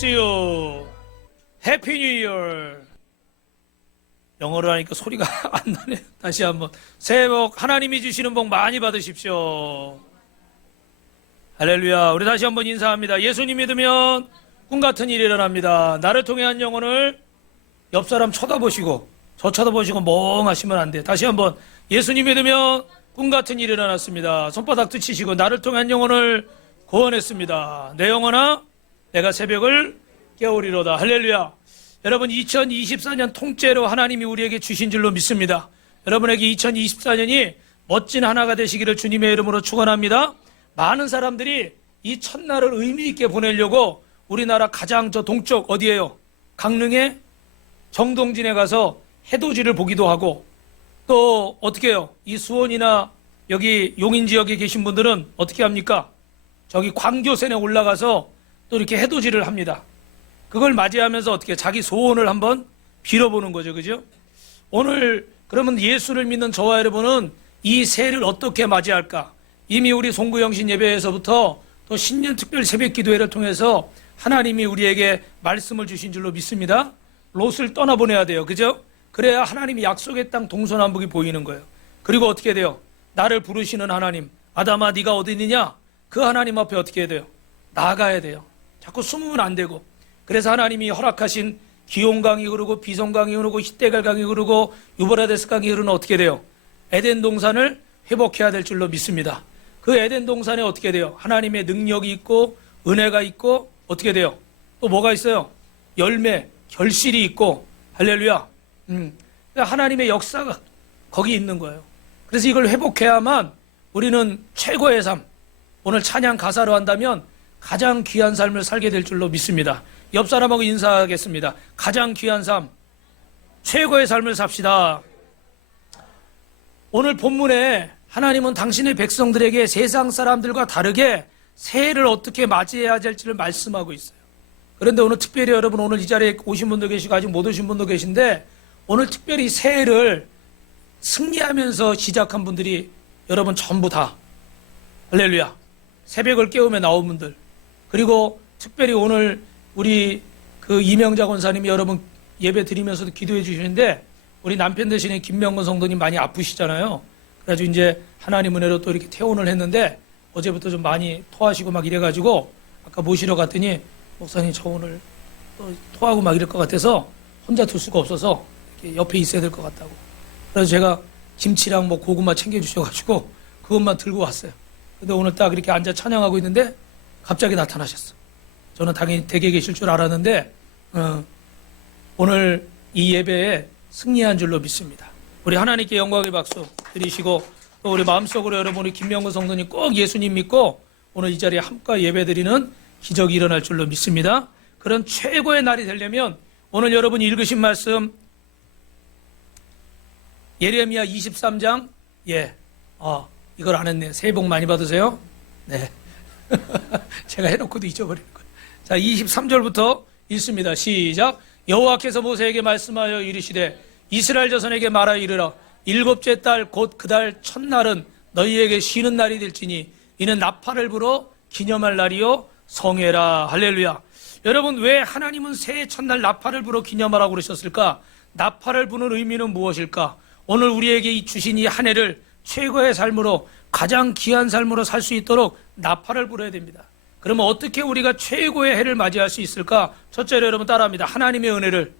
bless you. Happy New Year. 영어로 하니까 소리가 안 나네. 다시 한번. 새해 복 하나님이 주시는 복 많이 받으십시오. 할렐루야. 우리 다시 한번 인사합니다. 예수님 믿으면 꿈 같은 일이 일어납니다. 나를 통해 한 영혼을 옆 사람 쳐다보시고 저 쳐다보시고 멍하시면 안 돼. 다시 한번. 예수님 믿으면 꿈 같은 일이 일어났습니다. 손바닥 드치시고 나를 통해 한 영혼을 구원했습니다. 내 영혼아 내가 새벽을 깨우리로다. 할렐루야. 여러분 2024년 통째로 하나님이 우리에게 주신 줄로 믿습니다. 여러분에게 2024년이 멋진 하나가 되시기를 주님의 이름으로 축원합니다. 많은 사람들이 이 첫날을 의미 있게 보내려고 우리나라 가장 저 동쪽 어디예요? 강릉에 정동진에 가서 해돋이를 보기도 하고 또 어떻게 해요? 이 수원이나 여기 용인 지역에 계신 분들은 어떻게 합니까? 저기 광교산에 올라가서 또 이렇게 해돋이를 합니다. 그걸 맞이하면서 어떻게 자기 소원을 한번 빌어보는 거죠. 그죠? 오늘 그러면 예수를 믿는 저와 여러분은 이 새해를 어떻게 맞이할까? 이미 우리 송구영신 예배에서부터 또 신년 특별 새벽 기도회를 통해서 하나님이 우리에게 말씀을 주신 줄로 믿습니다. 롯을 떠나보내야 돼요. 그죠? 그래야 하나님이 약속의 땅 동서남북이 보이는 거예요. 그리고 어떻게 돼요? 나를 부르시는 하나님, 아담아 네가 어디 있느냐? 그 하나님 앞에 어떻게 해야 돼요? 나아가야 돼요. 자꾸 숨으면 안 되고. 그래서 하나님이 허락하신 기온강이 흐르고 비송강이 흐르고 히데갈강이 흐르고 유브라데스 강이 흐르는 어떻게 돼요? 에덴 동산을 회복해야 될 줄로 믿습니다. 그 에덴 동산에 어떻게 돼요? 하나님의 능력이 있고 은혜가 있고 어떻게 돼요? 또 뭐가 있어요? 열매, 결실이 있고 할렐루야. 하나님의 역사가 거기 있는 거예요. 그래서 이걸 회복해야만 우리는 최고의 삶, 오늘 찬양 가사로 한다면 가장 귀한 삶을 살게 될 줄로 믿습니다. 옆 사람하고 인사하겠습니다. 가장 귀한 삶, 최고의 삶을 삽시다. 오늘 본문에 하나님은 당신의 백성들에게 세상 사람들과 다르게 새해를 어떻게 맞이해야 될지를 말씀하고 있어요. 그런데 오늘 특별히 여러분 오늘 이 자리에 오신 분도 계시고 아직 못 오신 분도 계신데 오늘 특별히 새해를 승리하면서 시작한 분들이 여러분 전부 다 할렐루야. 새벽을 깨우며 나온 분들 그리고 특별히 오늘 우리 그 이명자 권사님이 여러분 예배 드리면서도 기도해 주시는데 우리 남편 대신에 김명건 성도님 많이 아프시잖아요. 그래가지고 이제 하나님 은혜로 또 이렇게 퇴원을 했는데 어제부터 좀 많이 토하시고 막 이래가지고 아까 모시러 갔더니 목사님 저 오늘 또 토하고 막 이럴 것 같아서 혼자 둘 수가 없어서 이렇게 옆에 있어야 될 것 같다고. 그래서 제가 김치랑 뭐 고구마 챙겨주셔가지고 그것만 들고 왔어요. 근데 오늘 딱 이렇게 앉아 찬양하고 있는데 갑자기 나타나셨어. 저는 당연히 댁에 계실 줄 알았는데 오늘 이 예배에 승리한 줄로 믿습니다. 우리 하나님께 영광의 박수 드리시고 또 우리 마음속으로 여러분 우리 김명근 성도님 꼭 예수님 믿고 오늘 이 자리에 함께 예배드리는 기적이 일어날 줄로 믿습니다. 그런 최고의 날이 되려면 오늘 여러분이 읽으신 말씀 예레미야 23장 이걸 안 했네. 새해 복 많이 받으세요. 네. 제가 해놓고도 잊어버리는 거예요. 자 23절부터 읽습니다. 시작. 여호와께서 모세에게 말씀하여 이르시되 이스라엘 자손에게 말하여 이르라. 일곱째 달 곧 그 달 첫날은 너희에게 쉬는 날이 될지니 이는 나팔을 불어 기념할 날이요 성회라. 할렐루야. 여러분 왜 하나님은 새해 첫날 나팔을 불어 기념하라고 그러셨을까? 나팔을 부는 의미는 무엇일까? 오늘 우리에게 주신 이 한 해를 최고의 삶으로 가장 귀한 삶으로 살 수 있도록 나팔을 불어야 됩니다. 그러면 어떻게 우리가 최고의 해를 맞이할 수 있을까? 첫째로 여러분 따라합니다. 하나님의 은혜를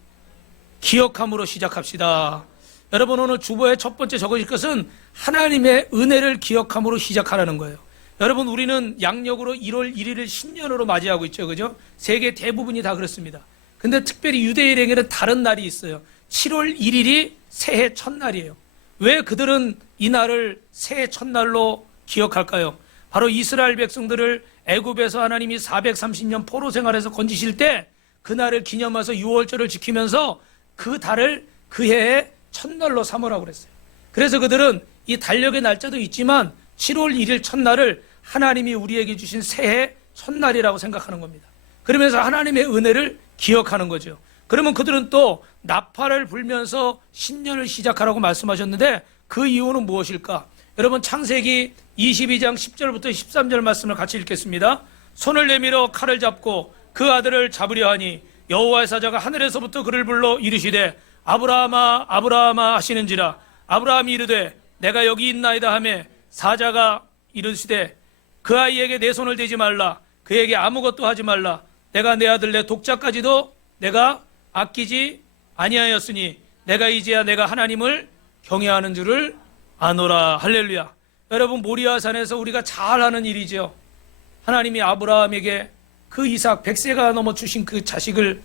기억함으로 시작합시다. 여러분 오늘 주보의 첫 번째 적으실 것은 하나님의 은혜를 기억함으로 시작하라는 거예요. 여러분 우리는 양력으로 1월 1일을 신년으로 맞이하고 있죠. 그죠? 세계 대부분이 다 그렇습니다. 근데 특별히 유대인에게는 다른 날이 있어요. 7월 1일이 새해 첫날이에요. 왜 그들은 이 날을 새해 첫날로 기억할까요? 바로 이스라엘 백성들을 애굽에서 하나님이 430년 포로 생활에서 건지실 때 그날을 기념해서 유월절을 지키면서 그 달을 그 해의 첫날로 삼으라고 그랬어요. 그래서 그들은 이 달력의 날짜도 있지만 7월 1일 첫날을 하나님이 우리에게 주신 새해 첫날이라고 생각하는 겁니다. 그러면서 하나님의 은혜를 기억하는 거죠. 그러면 그들은 또 나팔을 불면서 신년을 시작하라고 말씀하셨는데 그 이유는 무엇일까? 여러분 창세기 22장 10절부터 13절 말씀을 같이 읽겠습니다. 손을 내밀어 칼을 잡고 그 아들을 잡으려 하니 여호와의 사자가 하늘에서부터 그를 불러 이르시되 아브라함아 아브라함아 하시는지라. 아브라함이 이르되 내가 여기 있나이다 하매 사자가 이르시되 그 아이에게 내 손을 대지 말라. 그에게 아무것도 하지 말라. 내가 내 아들 내 독자까지도 내가 아끼지 아니하였으니 내가 이제야 내가 하나님을 경외하는 줄을 아노라. 할렐루야. 여러분, 모리아산에서 우리가 잘 아는 일이죠. 하나님이 아브라함에게 그 이삭 100세가 넘어 주신 그 자식을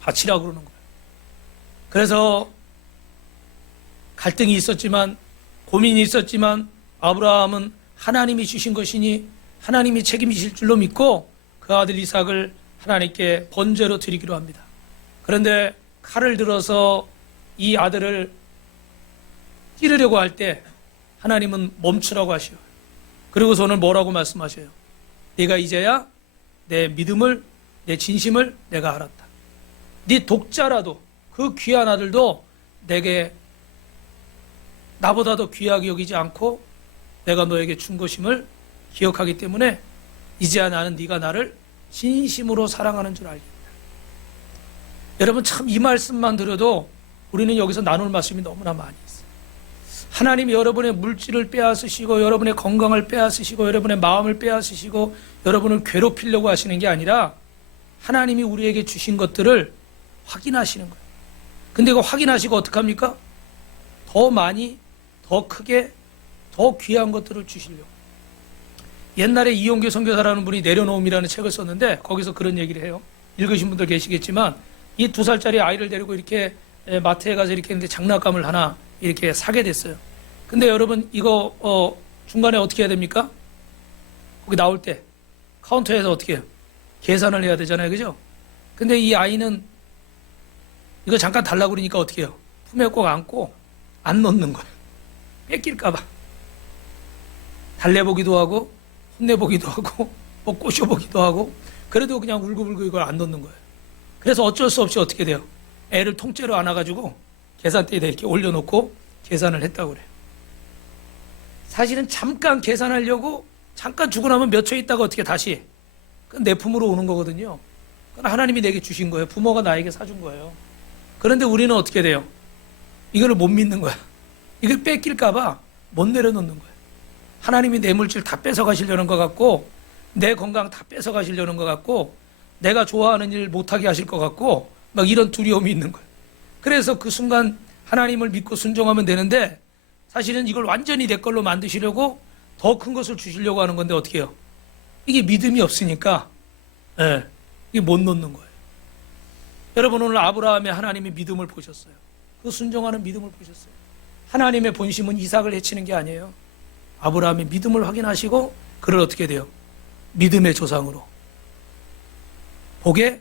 바치라고 그러는 거예요. 그래서 갈등이 있었지만, 고민이 있었지만, 아브라함은 하나님이 주신 것이니 하나님이 책임지실 줄로 믿고 그 아들 이삭을 하나님께 번제로 드리기로 합니다. 그런데 칼을 들어서 이 아들을 찌르려고 할 때 하나님은 멈추라고 하시오. 그리고서는 뭐라고 말씀하셔요? 네가 이제야 내 믿음을, 내 진심을 내가 알았다. 네 독자라도, 그 귀한 아들도 내게 나보다 더 귀하게 여기지 않고 내가 너에게 준 것임을 기억하기 때문에 이제야 나는 네가 나를 진심으로 사랑하는 줄 알겠다. 여러분, 참 이 말씀만 들어도 우리는 여기서 나눌 말씀이 너무나 많이 있어요. 하나님이 여러분의 물질을 빼앗으시고 여러분의 건강을 빼앗으시고 여러분의 마음을 빼앗으시고 여러분을 괴롭히려고 하시는 게 아니라 하나님이 우리에게 주신 것들을 확인하시는 거예요. 근데 이거 확인하시고 어떡합니까? 더 많이, 더 크게, 더 귀한 것들을 주시려고. 옛날에 이용규 선교사라는 분이 내려놓음이라는 책을 썼는데 거기서 그런 얘기를 해요. 읽으신 분들 계시겠지만 이 2살짜리 아이를 데리고 이렇게 마트에 가서 이렇게 했는데 장난감을 하나 이렇게 사게 됐어요. 근데 여러분, 이거 중간에 어떻게 해야 됩니까? 거기 나올 때 카운터에서 어떻게 해요? 계산을 해야 되잖아요, 그죠? 근데 이 아이는 이거 잠깐 달라고 그러니까 어떻게 해요? 품에 꼭 안고 안 넣는 거예요. 뺏길까봐. 달래보기도 하고 혼내보기도 하고 뭐 꼬셔보기도 하고, 그래도 그냥 울고불고 이걸 안 넣는 거예요. 그래서 어쩔 수 없이 어떻게 돼요? 애를 통째로 안아가지고 계산대에다 이렇게 올려놓고 계산을 했다고 그래요. 사실은 잠깐 계산하려고 잠깐 주고 나면 몇 초 있다가 어떻게 다시 내 품으로 오는 거거든요. 그건 하나님이 내게 주신 거예요. 부모가 나에게 사준 거예요. 그런데 우리는 어떻게 돼요? 이거를 못 믿는 거야. 이걸 뺏길까봐 못 내려놓는 거예요. 하나님이 내 물질 다 뺏어가시려는 것 같고, 내 건강 다 뺏어가시려는 것 같고, 내가 좋아하는 일 못하게 하실 것 같고, 막 이런 두려움이 있는 거예요. 그래서 그 순간 하나님을 믿고 순종하면 되는데, 사실은 이걸 완전히 내 걸로 만드시려고 더 큰 것을 주시려고 하는 건데 어떻게 해요? 이게 믿음이 없으니까 이게 못 놓는 거예요. 여러분, 오늘 아브라함의 하나님의 믿음을 보셨어요. 그 순종하는 믿음을 보셨어요. 하나님의 본심은 이삭을 해치는 게 아니에요. 아브라함의 믿음을 확인하시고 그를 어떻게 돼요? 믿음의 조상으로, 복의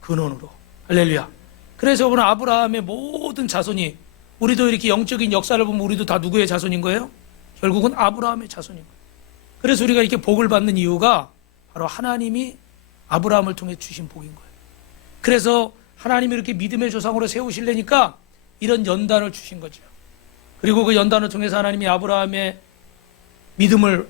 근원으로. 할렐루야. 그래서 오늘 아브라함의 모든 자손이, 우리도 이렇게 영적인 역사를 보면 우리도 다 누구의 자손인 거예요? 결국은 아브라함의 자손인 거예요. 그래서 우리가 이렇게 복을 받는 이유가 바로 하나님이 아브라함을 통해 주신 복인 거예요. 그래서 하나님이 이렇게 믿음의 조상으로 세우시려니까 이런 연단을 주신 거죠. 그리고 그 연단을 통해서 하나님이 아브라함의 믿음을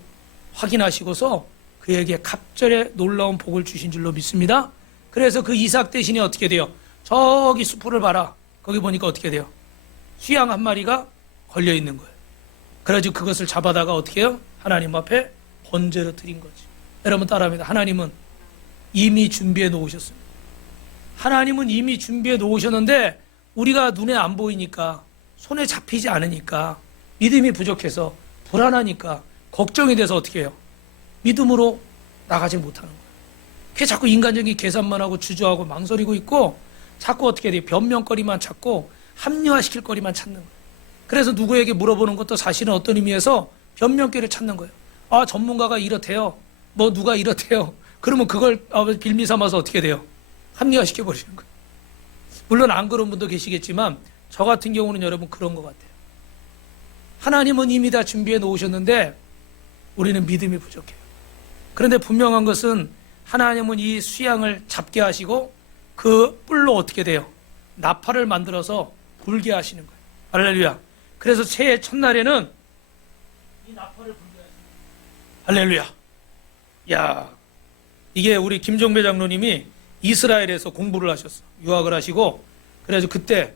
확인하시고서 그에게 갑절의 놀라운 복을 주신 줄로 믿습니다. 그래서 그 이삭 대신에 어떻게 돼요? 저기 수풀을 봐라. 거기 보니까 어떻게 돼요? 수양 한 마리가 걸려 있는 거예요. 그래가지고 그것을 잡아다가 어떻게 해요? 하나님 앞에 번제로 드린 거지. 여러분 따라합니다. 하나님은 이미 준비해 놓으셨습니다. 하나님은 이미 준비해 놓으셨는데 우리가 눈에 안 보이니까, 손에 잡히지 않으니까, 믿음이 부족해서 불안하니까 걱정이 돼서 어떻게 해요? 믿음으로 나가지 못하는 거예요. 그게 자꾸 인간적인 계산만 하고 주저하고 망설이고 있고, 자꾸 어떻게 돼요? 변명거리만 찾고 합리화시킬 거리만 찾는 거예요. 그래서 누구에게 물어보는 것도 사실은 어떤 의미에서 변명거리를 찾는 거예요. 아, 전문가가 이렇대요. 뭐 누가 이렇대요. 그러면 그걸 빌미 삼아서 어떻게 돼요? 합리화시켜 버리는 거예요. 물론 안 그런 분도 계시겠지만 저 같은 경우는 여러분 그런 것 같아요. 하나님은 이미 다 준비해 놓으셨는데 우리는 믿음이 부족해요. 그런데 분명한 것은 하나님은 이 수양을 잡게 하시고 그 뿔로 어떻게 돼요? 나팔을 만들어서 불게 하시는 거예요. 할렐루야. 그래서 새해 첫날에는 이 나팔을 불게 하시는 거예요. 할렐루야. 야, 이게 우리 김종배 장로님이 이스라엘에서 공부를 하셨어. 유학을 하시고 그래가지고 그때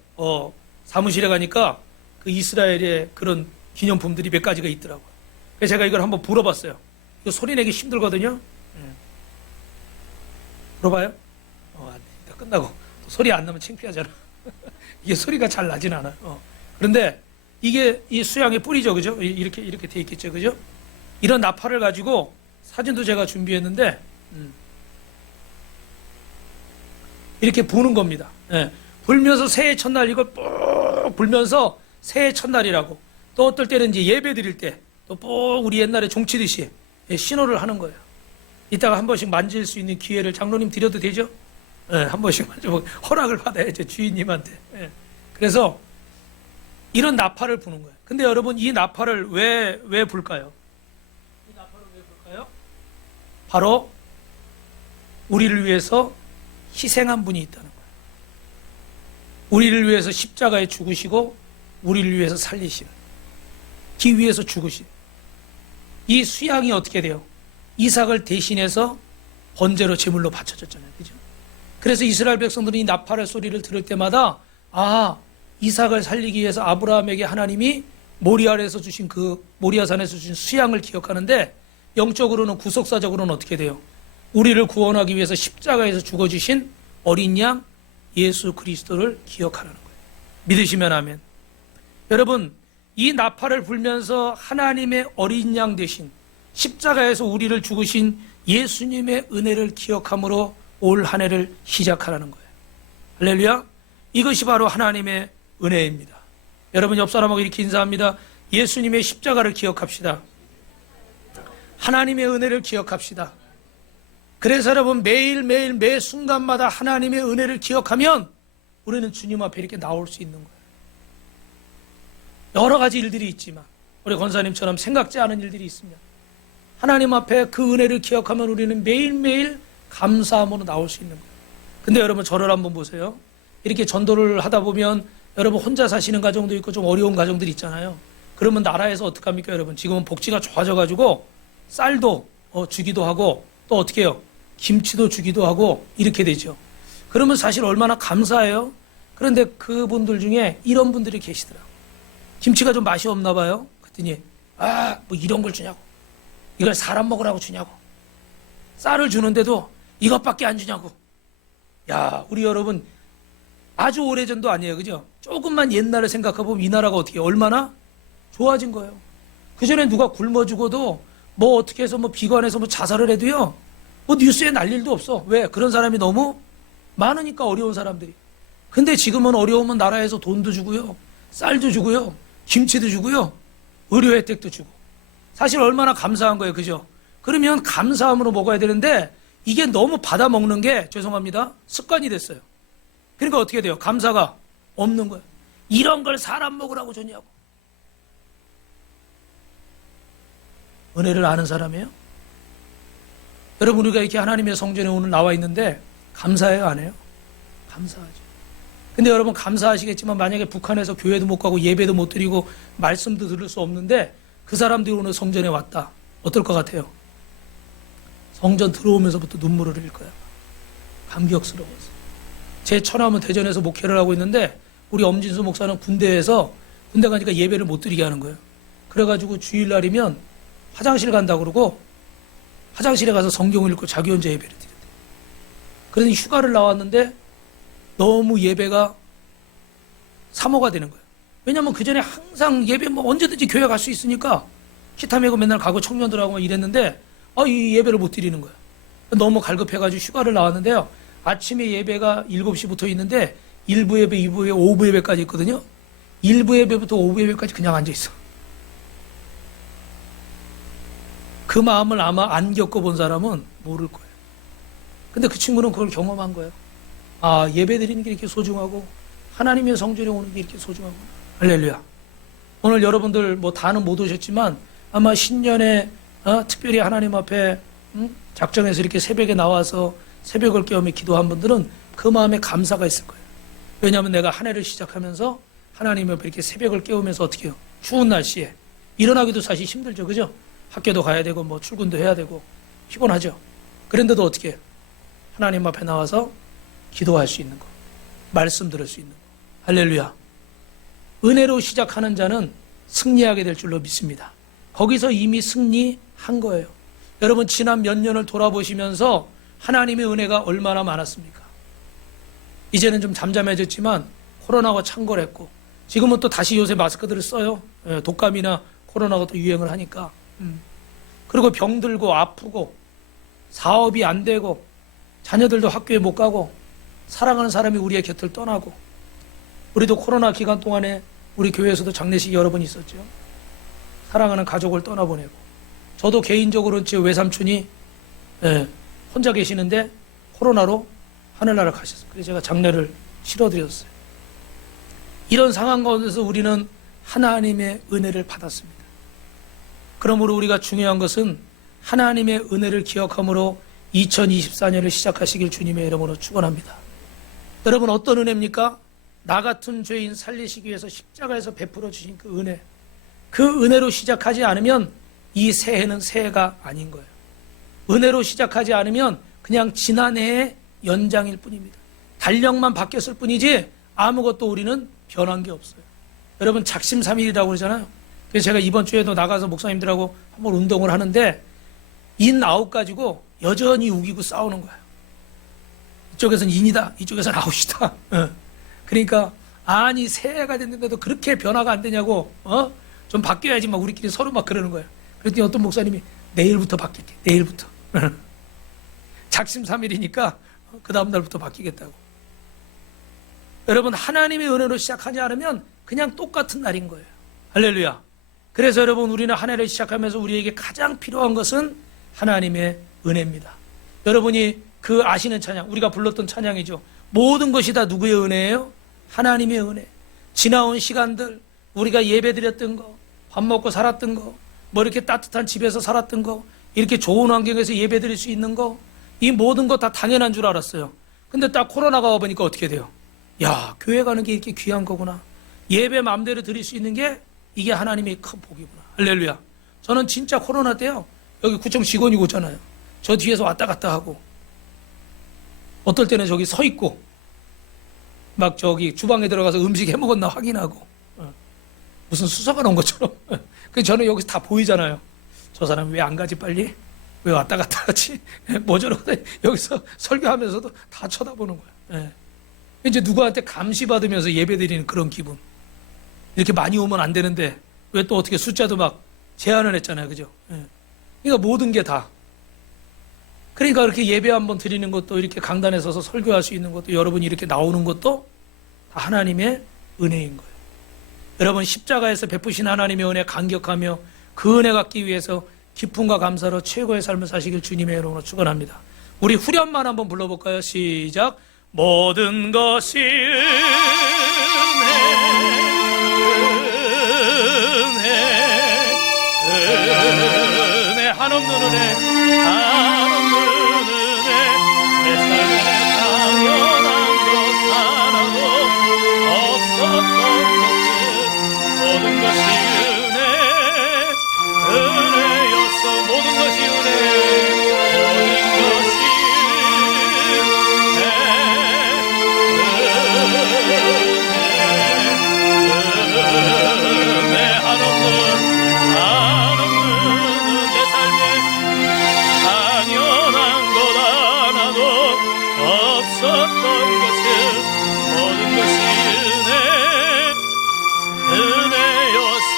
사무실에 가니까 그 이스라엘의 그런 기념품들이 몇 가지가 있더라고요. 그래서 제가 이걸 한번 불어봤어요. 이거 소리 내기 힘들거든요. 불어봐요? 안 돼. 끝나고 또 소리 안 나면 창피하잖아. 이게 소리가 잘 나진 않아요. 그런데 이게 이 수양의 뿌리죠, 그죠? 이렇게 돼 있겠죠, 그죠? 이런 나팔을 가지고 사진도 제가 준비했는데 이렇게 부는 겁니다. 예. 불면서 새해 첫날 이걸 뽁 불면서 새해 첫날이라고. 또 어떨 때는 이제 예배 드릴 때 또 뽁 우리 옛날에 종치듯이 신호를 하는 거예요. 이따가 한 번씩 만질 수 있는 기회를 장로님 드려도 되죠? 예, 한 번씩 만져보고 허락을 받아야죠, 주인님한테. 예. 그래서 이런 나팔을 부는 거예요. 근데 여러분 이 나팔을 왜 불까요? 이 나팔을 왜 불까요? 바로 우리를 위해서 희생한 분이 있다는 거예요. 우리를 위해서 십자가에 죽으시고 우리를 위해서 살리신, 기 위해서 죽으신 이 수양이 어떻게 돼요? 이삭을 대신해서 번제로 제물로 바쳐졌잖아요, 그죠? 그래서 이스라엘 백성들이 이 나팔의 소리를 들을 때마다 이삭을 살리기 위해서 아브라함에게 하나님이 모리아에서 주신 그 모리아산에서 주신 수양을 기억하는데, 영적으로는 구속사적으로는 어떻게 돼요? 우리를 구원하기 위해서 십자가에서 죽어주신 어린 양 예수 그리스도를 기억하라는 거예요. 믿으시면 아멘. 여러분, 이 나팔을 불면서 하나님의 어린 양 되신 십자가에서 우리를 죽으신 예수님의 은혜를 기억함으로 올 한 해를 시작하라는 거예요. 할렐루야. 이것이 바로 하나님의 은혜입니다. 여러분 옆 사람하고 이렇게 인사합니다. 예수님의 십자가를 기억합시다. 하나님의 은혜를 기억합시다. 그래서 여러분 매일매일 매 순간마다 하나님의 은혜를 기억하면 우리는 주님 앞에 이렇게 나올 수 있는 거예요. 여러 가지 일들이 있지만 우리 권사님처럼 생각지 않은 일들이 있으면 하나님 앞에 그 은혜를 기억하면 우리는 매일매일 감사함으로 나올 수 있는 거예요. 근데 여러분 저를 한번 보세요. 이렇게 전도를 하다 보면 여러분 혼자 사시는 가정도 있고 좀 어려운 가정들이 있잖아요. 그러면 나라에서 어떡합니까 여러분? 지금은 복지가 좋아져가지고 쌀도 주기도 하고 또 어떻게 해요? 김치도 주기도 하고 이렇게 되죠. 그러면 사실 얼마나 감사해요. 그런데 그분들 중에 이런 분들이 계시더라고요. 김치가 좀 맛이 없나 봐요. 그랬더니 뭐 이런 걸 주냐고. 이걸 사람 먹으라고 주냐고. 쌀을 주는데도 이것밖에 안 주냐고. 야, 우리 여러분 아주 오래전도 아니에요, 그죠? 조금만 옛날을 생각해보면 이 나라가 어떻게 얼마나 좋아진 거예요. 그전에 누가 굶어 죽어도 뭐 어떻게 해서 뭐 비관해서 뭐 자살을 해도요, 뭐 뉴스에 날 일도 없어. 왜? 그런 사람이 너무 많으니까, 어려운 사람들이. 근데 지금은 어려우면 나라에서 돈도 주고요, 쌀도 주고요, 김치도 주고요, 의료 혜택도 주고. 사실 얼마나 감사한 거예요, 그죠? 그러면 감사함으로 먹어야 되는데 이게 너무 받아 먹는 게 죄송합니다, 습관이 됐어요. 그러니까 어떻게 돼요? 감사가 없는 거예요. 이런 걸 사람 먹으라고 줬냐고. 은혜를 아는 사람이에요? 여러분 우리가 이렇게 하나님의 성전에 오늘 나와 있는데 감사해요, 안 해요? 감사하죠. 근데 여러분 감사하시겠지만 만약에 북한에서 교회도 못 가고 예배도 못 드리고 말씀도 들을 수 없는데 그 사람들이 오늘 성전에 왔다. 어떨 것 같아요? 성전 들어오면서부터 눈물을 흘릴 거야. 감격스러워서. 제 처남은 대전에서 목회를 하고 있는데 우리 엄진수 목사는 군대에서 군대 가니까 예배를 못 드리게 하는 거예요. 그래가지고 주일날이면 화장실 간다고 그러고 화장실에 가서 성경을 읽고 자기 혼자 예배를 드린대. 그러니 휴가를 나왔는데 너무 예배가 사모가 되는 거예요. 왜냐면 그 전에 항상 예배 뭐 언제든지 교회 갈 수 있으니까 기타 메고 맨날 가고 청년들하고 이랬는데 이 예배를 못 드리는 거예요. 너무 갈급해가지고 휴가를 나왔는데요. 아침에 예배가 7시부터 있는데 1부 예배, 2부 예배, 5부 예배까지 있거든요. 1부 예배부터 5부 예배까지 그냥 앉아있어. 그 마음을 아마 안 겪어본 사람은 모를 거예요. 근데 그 친구는 그걸 경험한 거예요. 예배 드리는 게 이렇게 소중하고 하나님의 성전에 오는 게 이렇게 소중하구나. 할렐루야. 오늘 여러분들 뭐 다는 못 오셨지만 아마 신년에 특별히 하나님 앞에 작정해서 이렇게 새벽에 나와서 새벽을 깨우며 기도한 분들은 그 마음에 감사가 있을 거예요. 왜냐하면 내가 한 해를 시작하면서 하나님 앞에 이렇게 새벽을 깨우면서 어떻게 해요? 추운 날씨에 일어나기도 사실 힘들죠, 그죠? 학교도 가야 되고 뭐 출근도 해야 되고 피곤하죠. 그런데도 어떻게 해요? 하나님 앞에 나와서 기도할 수 있는 거, 말씀 들을 수 있는 거. 할렐루야. 은혜로 시작하는 자는 승리하게 될 줄로 믿습니다. 거기서 이미 승리한 거예요. 여러분, 지난 몇 년을 돌아보시면서 하나님의 은혜가 얼마나 많았습니까? 이제는 좀 잠잠해졌지만 코로나가 창궐했고, 지금은 또 다시 요새 마스크들을 써요. 독감이나 코로나가 또 유행을 하니까. 그리고 병들고 아프고 사업이 안 되고 자녀들도 학교에 못 가고 사랑하는 사람이 우리의 곁을 떠나고, 우리도 코로나 기간 동안에 우리 교회에서도 장례식이 여러 번 있었죠. 사랑하는 가족을 떠나보내고, 저도 개인적으로는 제 외삼촌이 혼자 계시는데 코로나로 하늘나라를 가셨어요. 그래서 제가 장례를 치러드렸어요. 이런 상황 가운데서 우리는 하나님의 은혜를 받았습니다. 그러므로 우리가 중요한 것은 하나님의 은혜를 기억함으로 2024년을 시작하시길 주님의 이름으로 축원합니다. 여러분, 어떤 은혜입니까? 나 같은 죄인 살리시기 위해서 십자가에서 베풀어 주신 그 은혜. 그 은혜로 시작하지 않으면 이 새해는 새해가 아닌 거예요. 은혜로 시작하지 않으면 그냥 지난해의 연장일 뿐입니다. 달력만 바뀌었을 뿐이지 아무것도 우리는 변한 게 없어요. 여러분, 작심삼일이라고 그러잖아요. 그래서 제가 이번 주에도 나가서 목사님들하고 한번 운동을 하는데 인 아웃 가지고 여전히 우기고 싸우는 거예요. 이쪽에서는 인이다, 이쪽에서는 아웃이다. 그러니까 아니 새해가 됐는데도 그렇게 변화가 안 되냐고, 좀 바뀌어야지 막 우리끼리 서로 막 그러는 거예요. 그랬더니 어떤 목사님이 내일부터 바뀔게, 내일부터. 작심삼일이니까 그 다음 날부터 바뀌겠다고. 여러분, 하나님의 은혜로 시작하지 않으면 그냥 똑같은 날인 거예요. 할렐루야. 그래서 여러분, 우리는 한 해를 시작하면서 우리에게 가장 필요한 것은 하나님의 은혜입니다. 여러분이 그 아시는 찬양, 우리가 불렀던 찬양이죠. 모든 것이 다 누구의 은혜예요? 하나님의 은혜. 지나온 시간들, 우리가 예배드렸던 거, 밥 먹고 살았던 거, 뭐 이렇게 따뜻한 집에서 살았던 거, 이렇게 좋은 환경에서 예배드릴 수 있는 거, 이 모든 거 다 당연한 줄 알았어요. 근데 딱 코로나가 와보니까 어떻게 돼요? 야, 교회 가는 게 이렇게 귀한 거구나. 예배 마음대로 드릴 수 있는 게 이게 하나님의 큰 복이구나. 할렐루야. 저는 진짜 코로나 때요, 여기 구청 직원이고 있잖아요. 저 뒤에서 왔다 갔다 하고, 어떨 때는 저기 서 있고, 막 저기 주방에 들어가서 음식 해 먹었나 확인하고, 무슨 수사관 온 것처럼. 그래서 저는 여기서 다 보이잖아요. 저 사람 왜 안 가지 빨리? 왜 왔다 갔다 하지? 뭐 저러고 여기서 설교하면서도 다 쳐다보는 거야. 이제 누구한테 감시받으면서 예배드리는 그런 기분. 이렇게 많이 오면 안 되는데 왜 또 어떻게 숫자도 막 제한을 했잖아요. 그죠? 그러니까 모든 게 다. 그러니까 이렇게 예배 한번 드리는 것도, 이렇게 강단에 서서 설교할 수 있는 것도, 여러분이 이렇게 나오는 것도 다 하나님의 은혜인 거예요. 여러분, 십자가에서 베푸신 하나님의 은혜 감격하며 그 은혜 갖기 위해서 기쁨과 감사로 최고의 삶을 사시길 주님의 이름으로 축원합니다. 우리 후렴만 한번 불러볼까요? 시작. 모든 것이 은혜, 한없는 은혜, 한없는 은혜, 내 삶에 당연한 것 하나도 없었던 것은 모든 것이 은혜였어. 모든 것이 모든 것이 내 삶에 당연한 것 하나도 없었던 것은 모든 것이 은혜였어.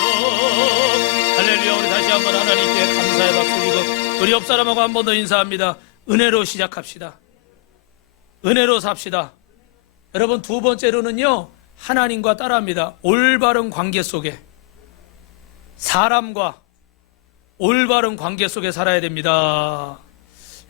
할렐루야. 우리 다시 한번 하나님께 감사의 박수 드리고 우리 옆 사람하고 한 번 더 인사합니다. 은혜로 시작합시다. 은혜로 삽시다. 여러분, 두 번째로는요, 하나님과 따라합니다. 올바른 관계 속에, 사람과 올바른 관계 속에 살아야 됩니다.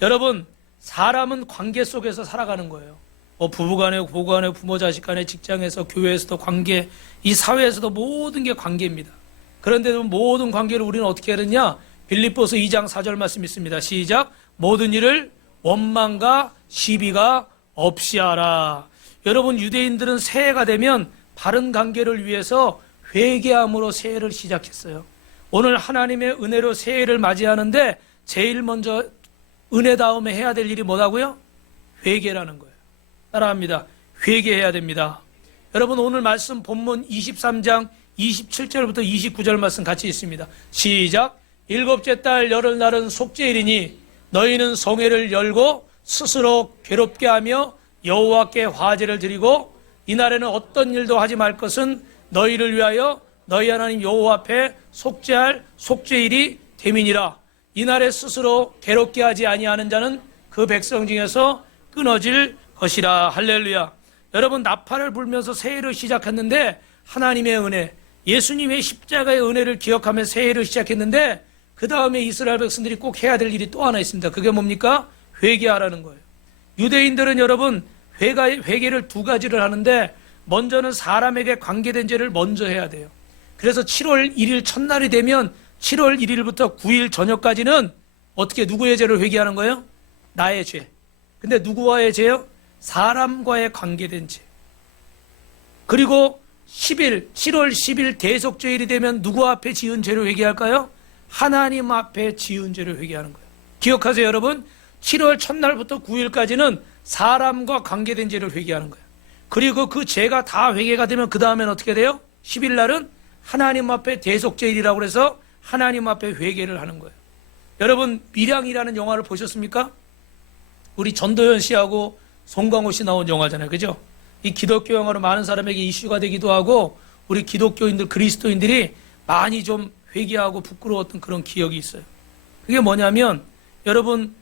여러분, 사람은 관계 속에서 살아가는 거예요. 부부간에, 고부간에, 부모 자식간에, 직장에서, 교회에서도 관계, 이 사회에서도 모든 게 관계입니다. 그런데도 모든 관계를 우리는 어떻게 해야 되냐? 빌립보서 2장 4절 말씀 있습니다. 시작. 모든 일을 원망과 시비가 없이 하라. 여러분, 유대인들은 새해가 되면 바른 관계를 위해서 회개함으로 새해를 시작했어요. 오늘 하나님의 은혜로 새해를 맞이하는데 제일 먼저 은혜 다음에 해야 될 일이 뭐라고요? 회개라는 거예요. 따라합니다. 회개해야 됩니다. 여러분 오늘 말씀 본문 23장 27절부터 29절 말씀 같이 있습니다. 시작. 일곱째 달 열흘날은 속죄일이니 너희는 성회를 열고 스스로 괴롭게 하며 여호와께 화제를 드리고 이날에는 어떤 일도 하지 말 것은 너희를 위하여 너희 하나님 여호와 앞에 속죄할 속죄일이 됨이니라. 이날에 스스로 괴롭게 하지 아니하는 자는 그 백성 중에서 끊어질 것이라. 할렐루야. 여러분 나팔을 불면서 새해를 시작했는데 하나님의 은혜, 예수님의 십자가의 은혜를 기억하며 새해를 시작했는데 그 다음에 이스라엘 백성들이 꼭 해야 될 일이 또 하나 있습니다. 그게 뭡니까? 회개하라는 거예요. 유대인들은 여러분 회개를 두 가지를 하는데 먼저는 사람에게 관계된 죄를 먼저 해야 돼요. 그래서 7월 1일 첫날이 되면 7월 1일부터 9일 저녁까지는 어떻게 누구의 죄를 회개하는 거예요? 나의 죄. 근데 누구와의 죄요? 사람과의 관계된 죄. 그리고 7월 10일 대속죄일이 되면 누구 앞에 지은 죄를 회개할까요? 하나님 앞에 지은 죄를 회개하는 거예요. 기억하세요 여러분. 7월 첫날부터 9일까지는 사람과 관계된 죄를 회개하는 거예요. 그리고 그 죄가 다 회개가 되면 그 다음엔 어떻게 돼요? 10일 날은 하나님 앞에 대속죄일이라고 해서 하나님 앞에 회개를 하는 거예요. 여러분 밀양이라는 영화를 보셨습니까? 우리 전도연 씨하고 송강호 씨 나온 영화잖아요. 그죠? 이 기독교 영화로 많은 사람에게 이슈가 되기도 하고 우리 기독교인들 그리스도인들이 많이 좀 회개하고 부끄러웠던 그런 기억이 있어요. 그게 뭐냐면 여러분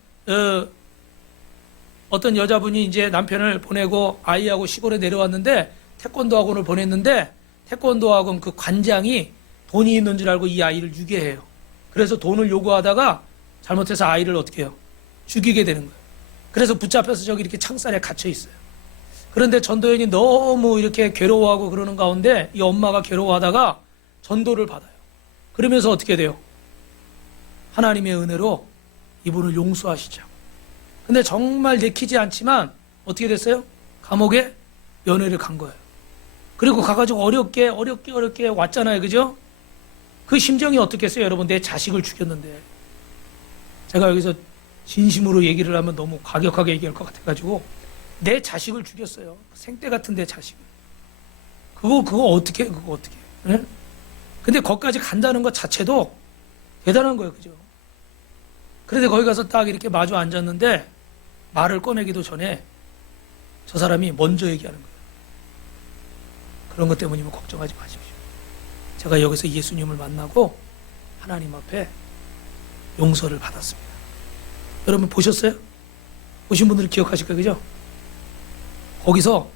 어떤 여자분이 이제 남편을 보내고 아이하고 시골에 내려왔는데 태권도 학원을 보냈는데 태권도 학원 그 관장이 돈이 있는 줄 알고 이 아이를 유괴해요. 그래서 돈을 요구하다가 잘못해서 아이를 어떻게 해요? 죽이게 되는 거예요. 그래서 붙잡혀서 저기 이렇게 창살에 갇혀 있어요. 그런데 전도연이 너무 이렇게 괴로워하고 그러는 가운데 이 엄마가 괴로워하다가 전도를 받아요. 그러면서 어떻게 돼요? 하나님의 은혜로 이분을 용서하시죠. 근데 정말 내키지 않지만 어떻게 됐어요? 감옥에 면회를 간 거예요. 그리고 가가지고 어렵게 왔잖아요. 그죠? 그 심정이 어떻겠어요? 여러분 내 자식을 죽였는데 제가 여기서 진심으로 얘기를 하면 너무 과격하게 얘기할 것 같아가지고 내 자식을 죽였어요. 생떼 같은 내 자식을. 그거 어떻게 네? 근데 거기까지 간다는 것 자체도 대단한 거예요. 그죠? 그런데 거기 가서 딱 이렇게 마주 앉았는데 말을 꺼내기도 전에 저 사람이 먼저 얘기하는 거예요. 그런 것 때문이면 걱정하지 마십시오. 제가 여기서 예수님을 만나고 하나님 앞에 용서를 받았습니다. 여러분 보셨어요? 보신 분들은 기억하실 거예요. 그죠? 거기서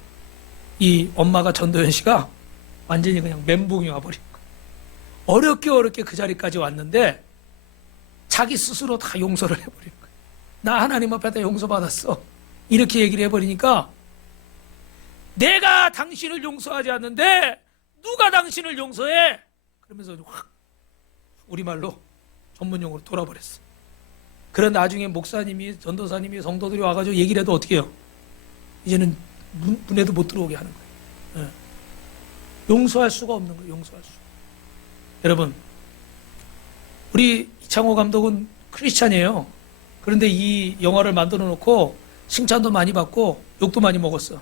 이 엄마가 전도연 씨가 완전히 그냥 멘붕이 와버린 거예요. 어렵게 그 자리까지 왔는데 자기 스스로 다 용서를 해버린 거예요. 나 하나님 앞에 다 용서받았어. 이렇게 얘기를 해버리니까 내가 당신을 용서하지 않는데 누가 당신을 용서해? 그러면서 확 우리말로 전문용어로 돌아버렸어. 그런 나중에 목사님이 전도사님이 성도들이 와가지고 얘기를 해도 어떻게 해요? 이제는 문에도 못 들어오게 하는 거예요. 네. 용서할 수가 없는 거예요. 용서할 수. 여러분 우리 이창호 감독은 크리스찬이에요. 그런데 이 영화를 만들어 놓고 칭찬도 많이 받고 욕도 많이 먹었어.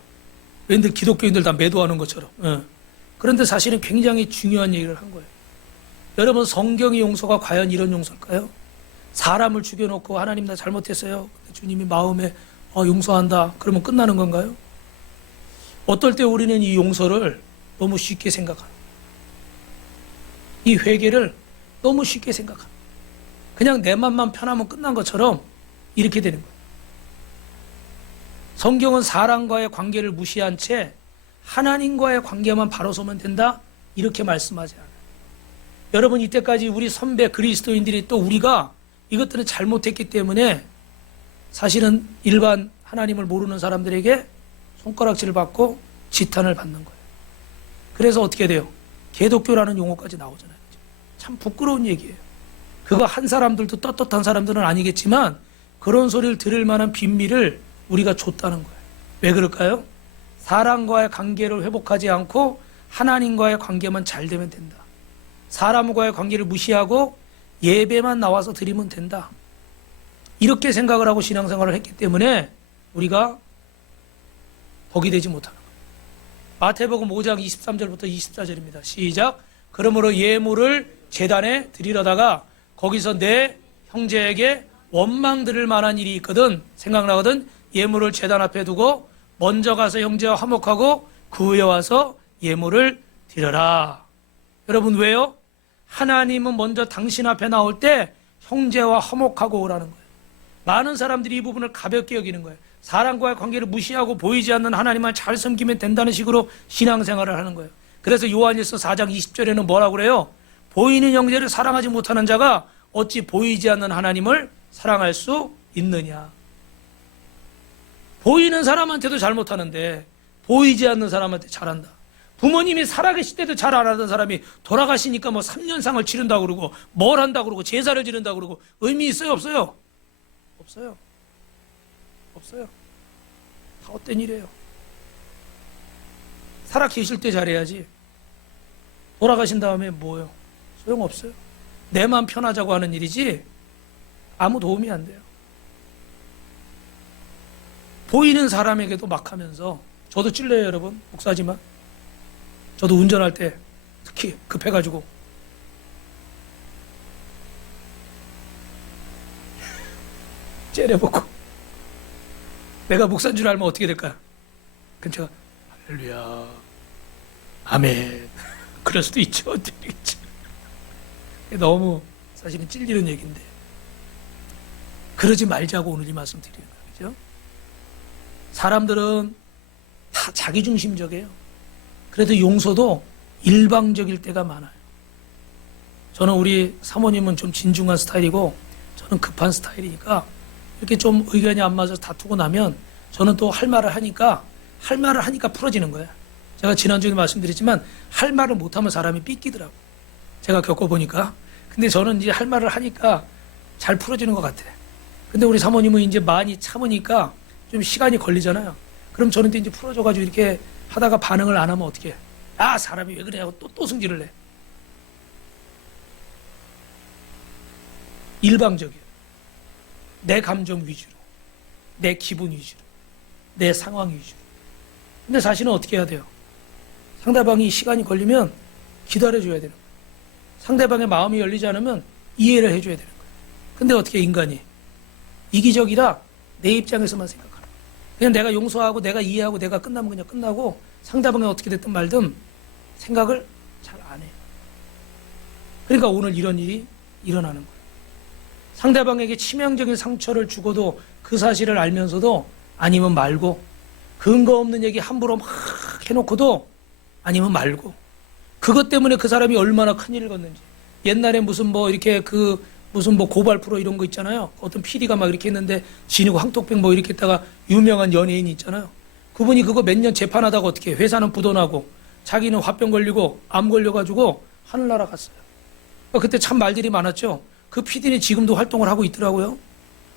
왠들 기독교인들 다 매도하는 것처럼. 그런데 사실은 굉장히 중요한 얘기를 한 거예요. 여러분 성경의 용서가 과연 이런 용서일까요? 사람을 죽여놓고 하나님 나 잘못했어요. 주님이 마음에 용서한다. 그러면 끝나는 건가요? 어떨 때 우리는 이 용서를 너무 쉽게 생각합니다. 이 회개를 너무 쉽게 생각합니다. 그냥 내 맘만 편하면 끝난 것처럼 이렇게 되는 거예요. 성경은 사람과의 관계를 무시한 채 하나님과의 관계만 바로 서면 된다 이렇게 말씀하지 않아요. 여러분 이때까지 우리 선배 그리스도인들이 또 우리가 이것들을 잘못했기 때문에 사실은 일반 하나님을 모르는 사람들에게 손가락질을 받고 지탄을 받는 거예요. 그래서 어떻게 돼요? 개독교라는 용어까지 나오잖아요. 참 부끄러운 얘기예요. 그거 한 사람들도 떳떳한 사람들은 아니겠지만 그런 소리를 들을 만한 빈미를 우리가 줬다는 거예요. 왜 그럴까요? 사람과의 관계를 회복하지 않고 하나님과의 관계만 잘 되면 된다. 사람과의 관계를 무시하고 예배만 나와서 드리면 된다. 이렇게 생각을 하고 신앙생활을 했기 때문에 우리가 복이 되지 못하는 거예요. 마태복음 5장 23절부터 24절입니다. 시작. 그러므로 예물을 제단에 드리려다가 거기서 내 형제에게 원망 들을 만한 일이 있거든, 생각나거든, 예물을 제단 앞에 두고 먼저 가서 형제와 화목하고 그 후에 와서 예물을 드려라. 여러분, 왜요? 하나님은 먼저 당신 앞에 나올 때 형제와 화목하고 오라는 거예요. 많은 사람들이 이 부분을 가볍게 여기는 거예요. 사람과의 관계를 무시하고 보이지 않는 하나님만 잘 섬기면 된다는 식으로 신앙생활을 하는 거예요. 그래서 요한일서 4장 20절에는 뭐라고 그래요? 보이는 형제를 사랑하지 못하는 자가 어찌 보이지 않는 하나님을 사랑할 수 있느냐. 보이는 사람한테도 잘못하는데 보이지 않는 사람한테 잘한다. 부모님이 살아계실 때도 잘 안 하던 사람이 돌아가시니까 뭐 3년상을 치른다고 그러고 뭘 한다고 그러고 제사를 지른다고 그러고 의미 있어요? 없어요? 없어요. 없어요. 다 헛된 일이에요. 살아계실 때 잘해야지. 돌아가신 다음에 뭐예요? 소용없어요. 내 마음 편하자고 하는 일이지 아무 도움이 안 돼요. 보이는 사람에게도 막 하면서, 저도 찔려요, 여러분. 목사지만 저도 운전할 때 특히 급해가지고 째려보고 내가 목사인 줄 알면 어떻게 될까? 그럼 제가 할렐루야 아멘 그럴 수도 있죠. 어떻게겠죠. 너무 사실은 찔리는 얘기인데 그러지 말자고 오늘 이 말씀 드리는 거죠. 사람들은 다 자기중심적이에요. 그래도 용서도 일방적일 때가 많아요. 저는 우리 사모님은 좀 진중한 스타일이고 저는 급한 스타일이니까 이렇게 좀 의견이 안 맞아서 다투고 나면 저는 또 할 말을 하니까 풀어지는 거예요. 제가 지난주에 말씀드렸지만 할 말을 못하면 사람이 삐끼더라고요. 제가 겪어보니까. 근데 저는 이제 할 말을 하니까 잘 풀어지는 것 같아. 근데 우리 사모님은 이제 많이 참으니까 좀 시간이 걸리잖아요. 그럼 저는 또 이제 풀어줘가지고 이렇게 하다가 반응을 안 하면 어떻게 해? 아, 사람이 왜 그래? 하고 또 승질을 내. 일방적이에요. 내 감정 위주로, 내 기분 위주로, 내 상황 위주로. 근데 사실은 어떻게 해야 돼요? 상대방이 시간이 걸리면 기다려줘야 되는 거예요. 상대방의 마음이 열리지 않으면 이해를 해줘야 되는 거예요. 근데 어떻게 인간이 이기적이라 내 입장에서만 생각하는 거예요. 그냥 내가 용서하고 내가 이해하고 내가 끝나면 그냥 끝나고 상대방이 어떻게 됐든 말든 생각을 잘 안 해요. 그러니까 오늘 이런 일이 일어나는 거예요. 상대방에게 치명적인 상처를 주고도 그 사실을 알면서도 아니면 말고, 근거 없는 얘기 함부로 막 해놓고도 아니면 말고, 그것 때문에 그 사람이 얼마나 큰일을 걷는지. 옛날에 무슨 뭐 이렇게 무슨 뭐 고발 프로 이런 거 있잖아요. 어떤 PD가 막 이렇게 했는데 진이고 황토병 뭐 이렇게 했다가 유명한 연예인이 있잖아요. 그분이 그거 몇 년 재판하다가 어떻게 해? 회사는 부도나고 자기는 화병 걸리고 암 걸려가지고 하늘나라 갔어요. 그때 참 말들이 많았죠. 그 PD는 지금도 활동을 하고 있더라고요.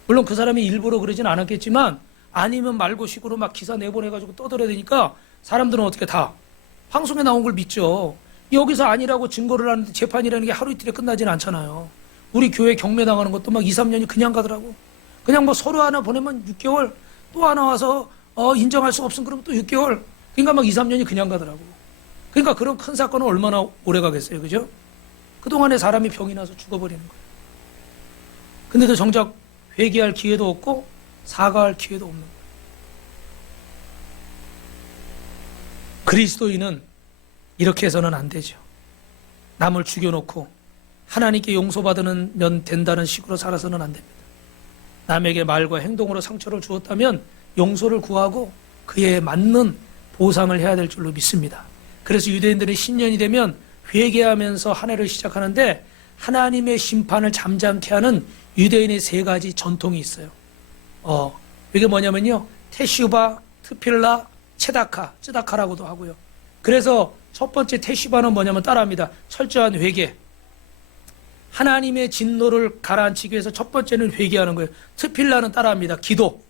물론 그 사람이 일부러 그러진 않았겠지만 아니면 말고 식으로 막 기사 내보내가지고 떠들어대니까 사람들은 어떻게 다 방송에 나온 걸 믿죠. 여기서 아니라고 증거를 하는데 재판이라는 게 하루 이틀에 끝나진 않잖아요. 우리 교회 경매 당하는 것도 막 2, 3년이 그냥 가더라고. 그냥 뭐 서류 하나 보내면 6개월, 또 하나 와서 인정할 수 없으면 그러면 또 6개월. 그러니까 막 2, 3년이 그냥 가더라고. 그러니까 그런 큰 사건은 얼마나 오래 가겠어요. 그죠? 그동안에 사람이 병이 나서 죽어버리는 거예요. 근데도 정작 회개할 기회도 없고 사과할 기회도 없는 거예요. 그리스도인은 이렇게 해서는 안 되죠. 남을 죽여놓고 하나님께 용서받으면 된다는 식으로 살아서는 안 됩니다. 남에게 말과 행동으로 상처를 주었다면 용서를 구하고 그에 맞는 보상을 해야 될 줄로 믿습니다. 그래서 유대인들은 신년이 되면 회개하면서 한 해를 시작하는데 하나님의 심판을 잠잠케 하는 유대인의 3가지 전통이 있어요. 이게 뭐냐면요. 테슈바, 트필라, 체다카, 쯔다카라고도 하고요. 그래서 첫 번째 테슈바는 뭐냐면 따라합니다. 철저한 회개. 하나님의 진노를 가라앉히기 위해서 첫 번째는 회개하는 거예요. 트필라는 따라합니다. 기도.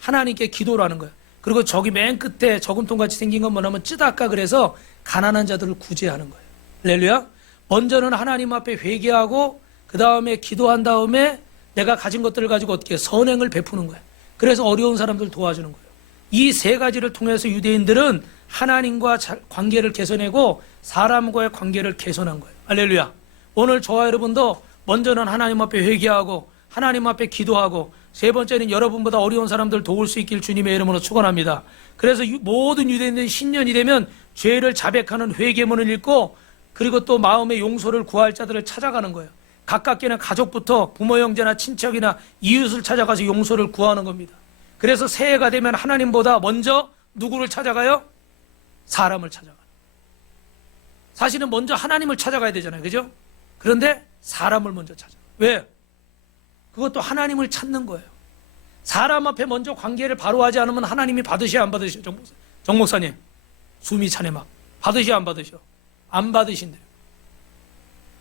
하나님께 기도를 하는 거예요. 그리고 저기 맨 끝에 저금통같이 생긴 건 뭐냐면 쯔다카, 그래서 가난한 자들을 구제하는 거예요. 할렐루야. 먼저는 하나님 앞에 회개하고 그 다음에 기도한 다음에 내가 가진 것들을 가지고 어떻게 선행을 베푸는 거예요. 그래서 어려운 사람들 도와주는 거예요. 이 세 가지를 통해서 유대인들은 하나님과 관계를 개선하고 사람과의 관계를 개선한 거예요. 할렐루야. 오늘 저와 여러분도 먼저는 하나님 앞에 회개하고 하나님 앞에 기도하고 세 번째는 여러분보다 어려운 사람들 도울 수 있길 주님의 이름으로 축원합니다. 그래서 모든 유대인들은 신년이 되면 죄를 자백하는 회개문을 읽고 그리고 또 마음의 용서를 구할 자들을 찾아가는 거예요. 가깝게는 가족부터 부모 형제나 친척이나 이웃을 찾아가서 용서를 구하는 겁니다. 그래서 새해가 되면 하나님보다 먼저 누구를 찾아가요? 사람을 찾아가요. 사실은 먼저 하나님을 찾아가야 되잖아요. 그죠? 그런데 사람을 먼저 찾아가요. 왜? 그것도 하나님을 찾는 거예요. 사람 앞에 먼저 관계를 바로 하지 않으면 하나님이 받으셔 안 받으셔? 정 목사님 숨이 차네 막 받으셔 안 받으셔? 안 받으신대요.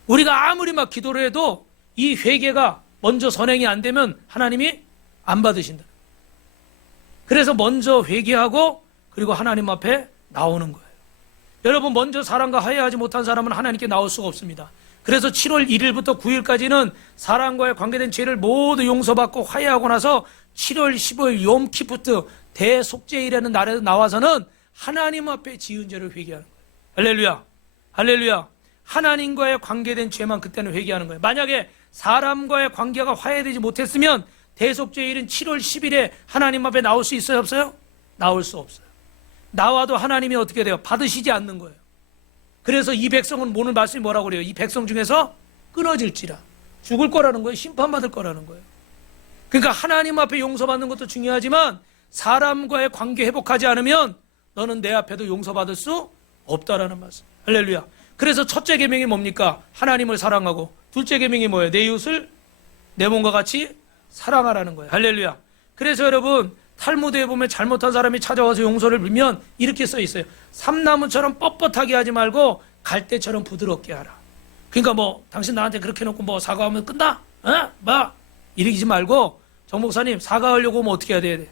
우리가 아무리 막 기도를 해도 이 회개가 먼저 선행이 안 되면 하나님이 안 받으신다. 그래서 먼저 회개하고 그리고 하나님 앞에 나오는 거예요. 여러분 먼저 사람과 화해하지 못한 사람은 하나님께 나올 수가 없습니다. 그래서 7월 1일부터 9일까지는 사람과의 관계된 죄를 모두 용서받고 화해하고 나서 7월 15일 욤키푸트 대속죄일이라는 날에 나와서는 하나님 앞에 지은 죄를 회개하는 거예요. 할렐루야. 할렐루야. 하나님과의 관계된 죄만 그때는 회개하는 거예요. 만약에 사람과의 관계가 화해되지 못했으면 대속죄일은 7월 10일에 하나님 앞에 나올 수 있어요? 없어요? 나올 수 없어요. 나와도 하나님이 어떻게 돼요? 받으시지 않는 거예요. 그래서 이 백성은 오늘 말씀이 뭐라고 그래요? 이 백성 중에서 끊어질지라. 죽을 거라는 거예요. 심판받을 거라는 거예요. 그러니까 하나님 앞에 용서받는 것도 중요하지만 사람과의 관계 회복하지 않으면 너는 내 앞에도 용서받을 수 없다라는 말씀. 할렐루야. 그래서 첫째 계명이 뭡니까? 하나님을 사랑하고 둘째 계명이 뭐예요? 내 이웃을 내 몸과 같이 사랑하라는 거예요. 할렐루야. 그래서 여러분 탈무드에 보면 잘못한 사람이 찾아와서 용서를 빌면 이렇게 써 있어요. 삼나무처럼 뻣뻣하게 하지 말고 갈대처럼 부드럽게 하라. 그러니까 뭐 당신 나한테 그렇게 해놓고 뭐 사과하면 끝나? 이러지 말고 정 목사님 사과하려고 하면 어떻게 해야 돼?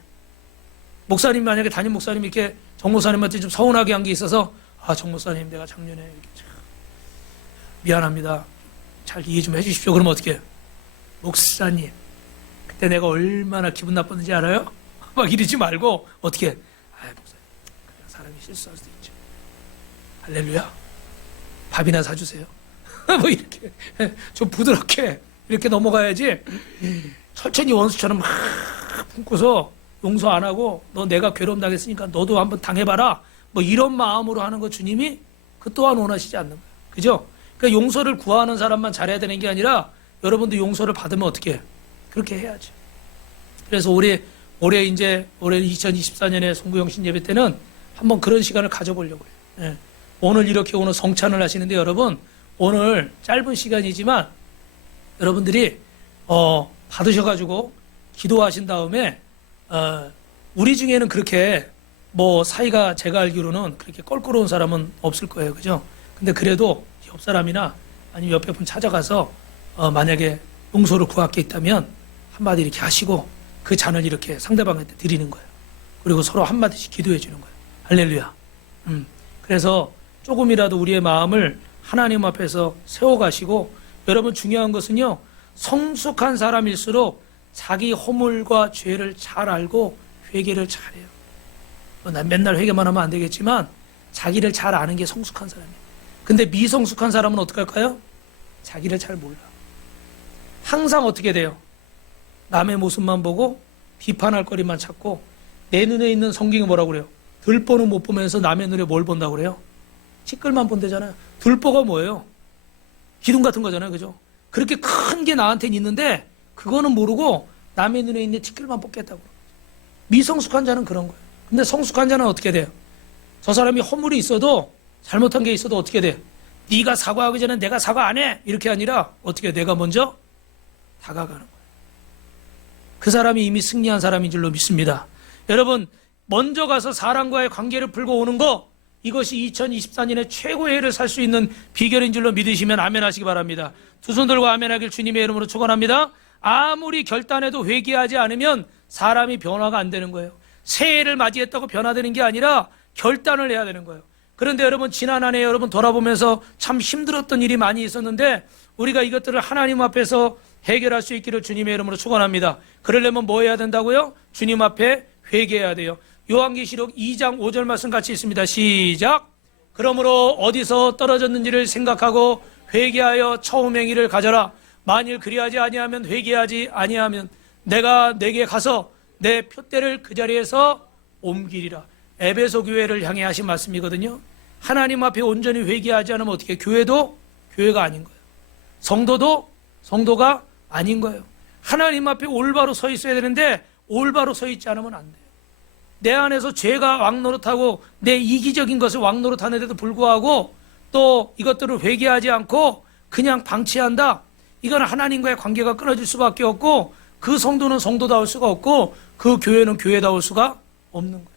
목사님 만약에 담임 목사님이 이렇게 정 목사님한테 좀 서운하게 한 게 있어서 정 목사님 내가 작년에 이렇게 미안합니다. 잘 이해 좀 해주십시오. 그러면 어떻게 해요? 목사님 그때 내가 얼마나 기분 나빴는지 알아요? 막 이러지 말고 어떻게 해? 목사님 그냥 사람이 실수할 수도 있죠. 할렐루야. 밥이나 사주세요. 뭐 이렇게 좀 부드럽게 이렇게 넘어가야지 철천히 원수처럼 막 품고서 용서 안 하고 너 내가 괴로움 당했으니까 너도 한번 당해봐라 뭐 이런 마음으로 하는 거 주님이 그 또한 원하시지 않는 거예요. 그죠? 그러니까 용서를 구하는 사람만 잘해야 되는 게 아니라 여러분도 용서를 받으면 어떻게 해? 그렇게 해야죠. 그래서 올해 2024년에 송구영신 예배 때는 한번 그런 시간을 가져보려고 해요. 예. 오늘 이렇게 오늘 성찬을 하시는데 여러분 오늘 짧은 시간이지만 여러분들이 받으셔가지고 기도하신 다음에 우리 중에는 그렇게 뭐 사이가 제가 알기로는 그렇게 껄끄러운 사람은 없을 거예요. 그죠? 근데 그래도 옆 사람이나 아니면 옆에 분 찾아가서 만약에 용서를 구할 게 있다면 한마디 이렇게 하시고 그 잔을 이렇게 상대방한테 드리는 거예요. 그리고 서로 한마디씩 기도해 주는 거예요. 할렐루야. 그래서 조금이라도 우리의 마음을 하나님 앞에서 세워가시고 여러분 중요한 것은요. 성숙한 사람일수록 자기 허물과 죄를 잘 알고 회개를 잘해요. 난 맨날 회개만 하면 안 되겠지만 자기를 잘 아는 게 성숙한 사람이에요. 근데 미성숙한 사람은 어떻게 할까요? 자기를 잘 몰라. 항상 어떻게 돼요? 남의 모습만 보고 비판할 거리만 찾고 내 눈에 있는 성경이 뭐라고 그래요? 들보는 못 보면서 남의 눈에 뭘 본다고 그래요? 티끌만 본대잖아요. 들보가 뭐예요? 기둥 같은 거잖아요. 그죠? 그렇게 큰 게 나한테는 있는데 그거는 모르고 남의 눈에 있는 티끌만 뽑겠다고. 미성숙한 자는 그런 거예요. 근데 성숙한 자는 어떻게 돼요? 저 사람이 허물이 있어도 잘못한 게 있어도 어떻게 돼? 네가 사과하기 전에 내가 사과 안 해. 이렇게 아니라 어떻게 해? 내가 먼저 다가가는 거예요. 그 사람이 이미 승리한 사람인 줄로 믿습니다. 여러분 먼저 가서 사람과의 관계를 풀고 오는 거 이것이 2024년에 최고의 해를 살 수 있는 비결인 줄로 믿으시면 아멘 하시기 바랍니다. 두 손 들고 아멘 하길 주님의 이름으로 축원합니다. 아무리 결단해도 회개하지 않으면 사람이 변화가 안 되는 거예요. 새해를 맞이했다고 변화되는 게 아니라 결단을 해야 되는 거예요. 그런데 여러분 지난 한 해 여러분 돌아보면서 참 힘들었던 일이 많이 있었는데 우리가 이것들을 하나님 앞에서 해결할 수 있기를 주님의 이름으로 축원합니다. 그러려면 뭐 해야 된다고요? 주님 앞에 회개해야 돼요. 요한계시록 2장 5절 말씀 같이 있습니다. 시작. 그러므로 어디서 떨어졌는지를 생각하고 회개하여 처음 행위를 가져라. 만일 그리하지 아니하면 회개하지 아니하면 내가 내게 가서 내 표대를 그 자리에서 옮기리라. 에베소 교회를 향해 하신 말씀이거든요. 하나님 앞에 온전히 회개하지 않으면 어떻게 교회도 교회가 아닌 거예요. 성도도 성도가 아닌 거예요. 하나님 앞에 올바로 서 있어야 되는데 올바로 서 있지 않으면 안 돼요. 내 안에서 죄가 왕노릇하고 내 이기적인 것을 왕노릇하는데도 불구하고 또 이것들을 회개하지 않고 그냥 방치한다. 이건 하나님과의 관계가 끊어질 수밖에 없고 그 성도는 성도다울 수가 없고 그 교회는 교회다울 수가 없는 거예요.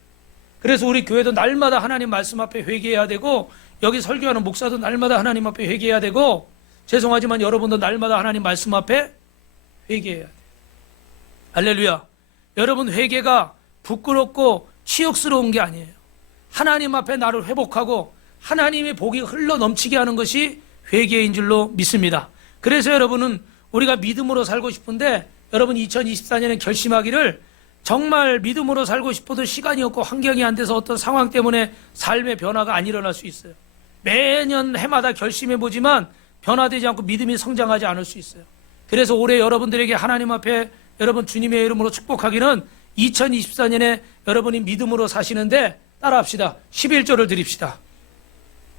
그래서 우리 교회도 날마다 하나님 말씀 앞에 회개해야 되고 여기 설교하는 목사도 날마다 하나님 앞에 회개해야 되고 죄송하지만 여러분도 날마다 하나님 말씀 앞에 회개해야 돼요. 할렐루야. 여러분 회개가 부끄럽고 치욕스러운 게 아니에요. 하나님 앞에 나를 회복하고 하나님의 복이 흘러 넘치게 하는 것이 회개인 줄로 믿습니다. 그래서 여러분은 우리가 믿음으로 살고 싶은데 여러분 2024년에 결심하기를 정말 믿음으로 살고 싶어도 시간이 없고 환경이 안 돼서 어떤 상황 때문에 삶의 변화가 안 일어날 수 있어요. 매년 해마다 결심해보지만 변화되지 않고 믿음이 성장하지 않을 수 있어요. 그래서 올해 여러분들에게 하나님 앞에 여러분 주님의 이름으로 축복하기는 2024년에 여러분이 믿음으로 사시는데 따라합시다. 11조를 드립시다.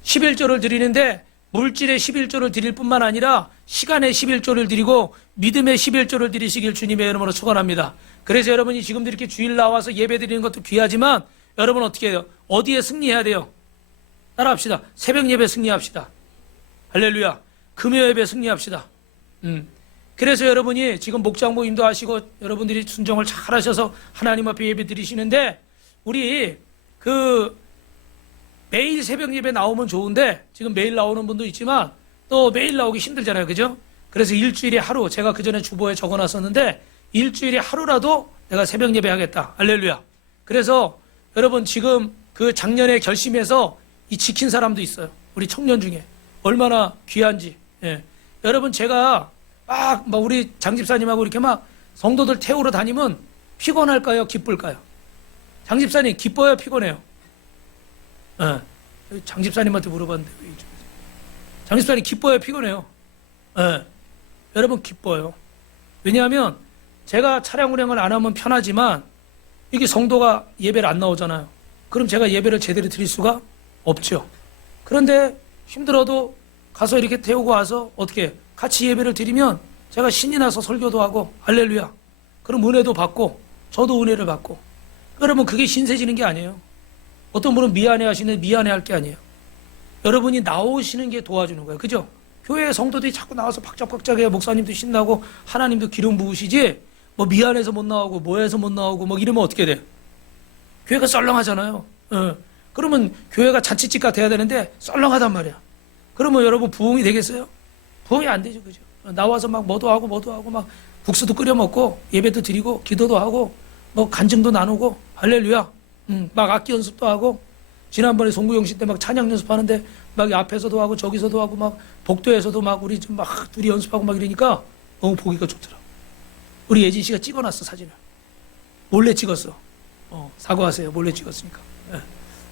11조를 드리는데 물질의 11조를 드릴 뿐만 아니라 시간의 11조를 드리고 믿음의 11조를 드리시길 주님의 이름으로 축원합니다. 그래서 여러분이 지금도 이렇게 주일 나와서 예배 드리는 것도 귀하지만 여러분 어떻게 해요? 어디에 승리해야 돼요? 따라합시다. 새벽 예배 승리합시다. 할렐루야. 금요 예배 승리합시다. 그래서 여러분이 지금 목장 모임도 하시고 여러분들이 순종을 잘 하셔서 하나님 앞에 예배 드리시는데 우리 매일 새벽 예배 나오면 좋은데 지금 매일 나오는 분도 있지만 또 매일 나오기 힘들잖아요. 그죠? 그래서 일주일에 하루 제가 그전에 주보에 적어놨었는데 일주일에 하루라도 내가 새벽 예배 하겠다. 할렐루야. 그래서 여러분 지금 그 작년에 결심해서 이 지킨 사람도 있어요. 우리 청년 중에 얼마나 귀한지. 예. 여러분 제가 막 우리 장집사님하고 이렇게 막 성도들 태우러 다니면 피곤할까요? 기쁠까요? 장집사님 기뻐요? 피곤해요? 예. 장집사님한테 물어봤는데 장집사님 기뻐요? 피곤해요? 예. 여러분 기뻐요. 왜냐하면 제가 차량 운행을 안 하면 편하지만 이게 성도가 예배를 안 나오잖아요. 그럼 제가 예배를 제대로 드릴 수가 없죠. 그런데 힘들어도 가서 이렇게 태우고 와서 어떻게 같이 예배를 드리면 제가 신이 나서 설교도 하고 할렐루야. 그럼 은혜도 받고 저도 은혜를 받고 여러분 그게 신세지는 게 아니에요. 어떤 분은 미안해 하시는데 미안해 할 게 아니에요. 여러분이 나오시는 게 도와주는 거예요. 그죠? 교회 성도들이 자꾸 나와서 박짝박짝해야 목사님도 신나고 하나님도 기름 부으시지 뭐 미안해서 못 나오고 뭐해서 못 나오고 뭐 이러면 어떻게 돼요? 교회가 썰렁하잖아요. 그러면 교회가 잔치집 같아야 되는데 썰렁하단 말이야. 그러면 여러분 부흥이 되겠어요? 부흥이 안 되죠. 그죠? 나와서 막 뭐도 하고 막 국수도 끓여 먹고 예배도 드리고 기도도 하고 뭐 간증도 나누고 할렐루야. 막 악기 연습도 하고 지난번에 송구영신 때 막 찬양 연습하는데 막 앞에서도 하고 저기서도 하고 막 복도에서도 막 우리 좀 막 둘이 연습하고 막 이러니까 너무 보기가 좋더라. 우리 예진 씨가 찍어놨어 사진을. 몰래 찍었어. 사과하세요. 몰래 찍었으니까. 예.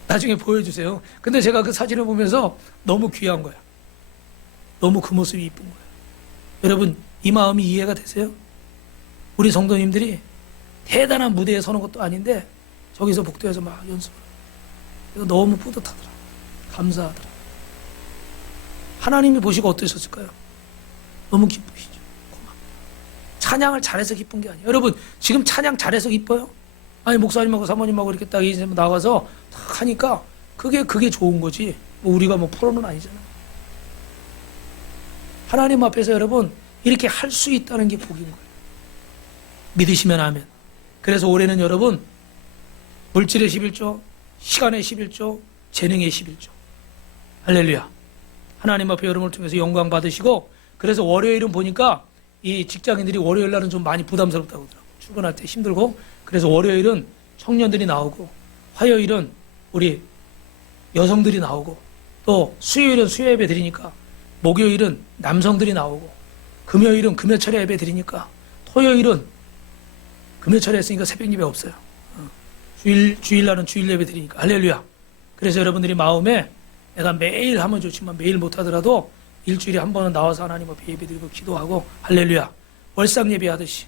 나중에 보여주세요. 근데 제가 그 사진을 보면서 너무 귀한 거야. 너무 그 모습이 이쁜 거야. 여러분 이 마음이 이해가 되세요? 우리 성도님들이 대단한 무대에 서는 것도 아닌데 저기서 복도에서 막 연습을. 이거 너무 뿌듯하더라. 감사하더라. 하나님이 보시고 어떠셨을까요? 너무 기쁘시죠. 고맙다. 찬양을 잘해서 기쁜 게 아니에요. 여러분 지금 찬양 잘해서 기뻐요? 아니 목사님하고 사모님하고 이렇게 딱 이제 나가서 딱 하니까 그게 좋은 거지. 뭐 우리가 뭐 프로는 아니잖아요. 하나님 앞에서 여러분 이렇게 할 수 있다는 게 복인 거예요. 믿으시면 아멘. 그래서 올해는 여러분 물질의 11조, 시간의 11조, 재능의 11조. 할렐루야. 하나님 앞에 여러분을 통해서 영광 받으시고 그래서 월요일은 보니까 이 직장인들이 월요일 날은 좀 많이 부담스럽다고 하더라고요. 출근할 때 힘들고 그래서 월요일은 청년들이 나오고 화요일은 우리 여성들이 나오고 또 수요일은 수요 예배 드리니까 목요일은 남성들이 나오고 금요일은 금요철에 예배 드리니까 토요일은 금요철에 했으니까 새벽 예배 없어요. 주일날은 주일 예배 드리니까 할렐루야. 그래서 여러분들이 마음에 내가 매일 하면 좋지만 매일 못하더라도 일주일에 한 번은 나와서 하나님 앞에 예배 드리고 기도하고 할렐루야. 월상 예배 하듯이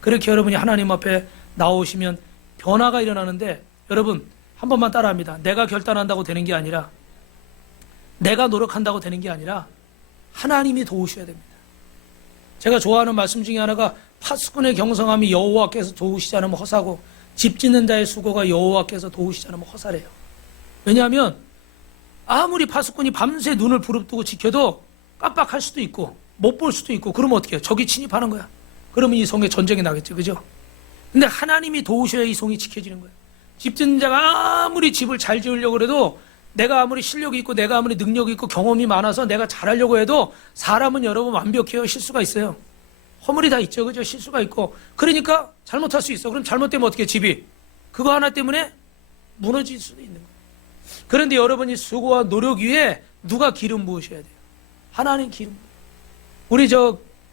그렇게 여러분이 하나님 앞에 나오시면 변화가 일어나는데 여러분 한 번만 따라합니다. 내가 결단한다고 되는 게 아니라 내가 노력한다고 되는 게 아니라 하나님이 도우셔야 됩니다. 제가 좋아하는 말씀 중에 하나가 파수꾼의 경성함이 여호와께서 도우시지 않으면 허사고 집 짓는 자의 수고가 여호와께서 도우시지 않으면 허사래요. 왜냐하면 아무리 파수꾼이 밤새 눈을 부릅뜨고 지켜도 깜빡할 수도 있고 못 볼 수도 있고 그러면 어떻게 해요? 적이 침입하는 거야. 그러면 이 성에 전쟁이 나겠죠. 그죠? 근데 하나님이 도우셔야 이 성이 지켜지는 거예요. 집 짓는 자가 아무리 집을 잘 지으려고 해도 내가 아무리 실력이 있고 내가 아무리 능력이 있고 경험이 많아서 내가 잘하려고 해도 사람은 여러분 완벽해요. 실수가 있어요. 허물이 다 있죠. 그죠? 실수가 있고 그러니까 잘못할 수 있어. 그럼 잘못되면 어떻게 집이 그거 하나 때문에 무너질 수도 있는 거예요. 그런데 여러분이 수고와 노력 위에 누가 기름 부으셔야 돼요? 하나님 기름. 우리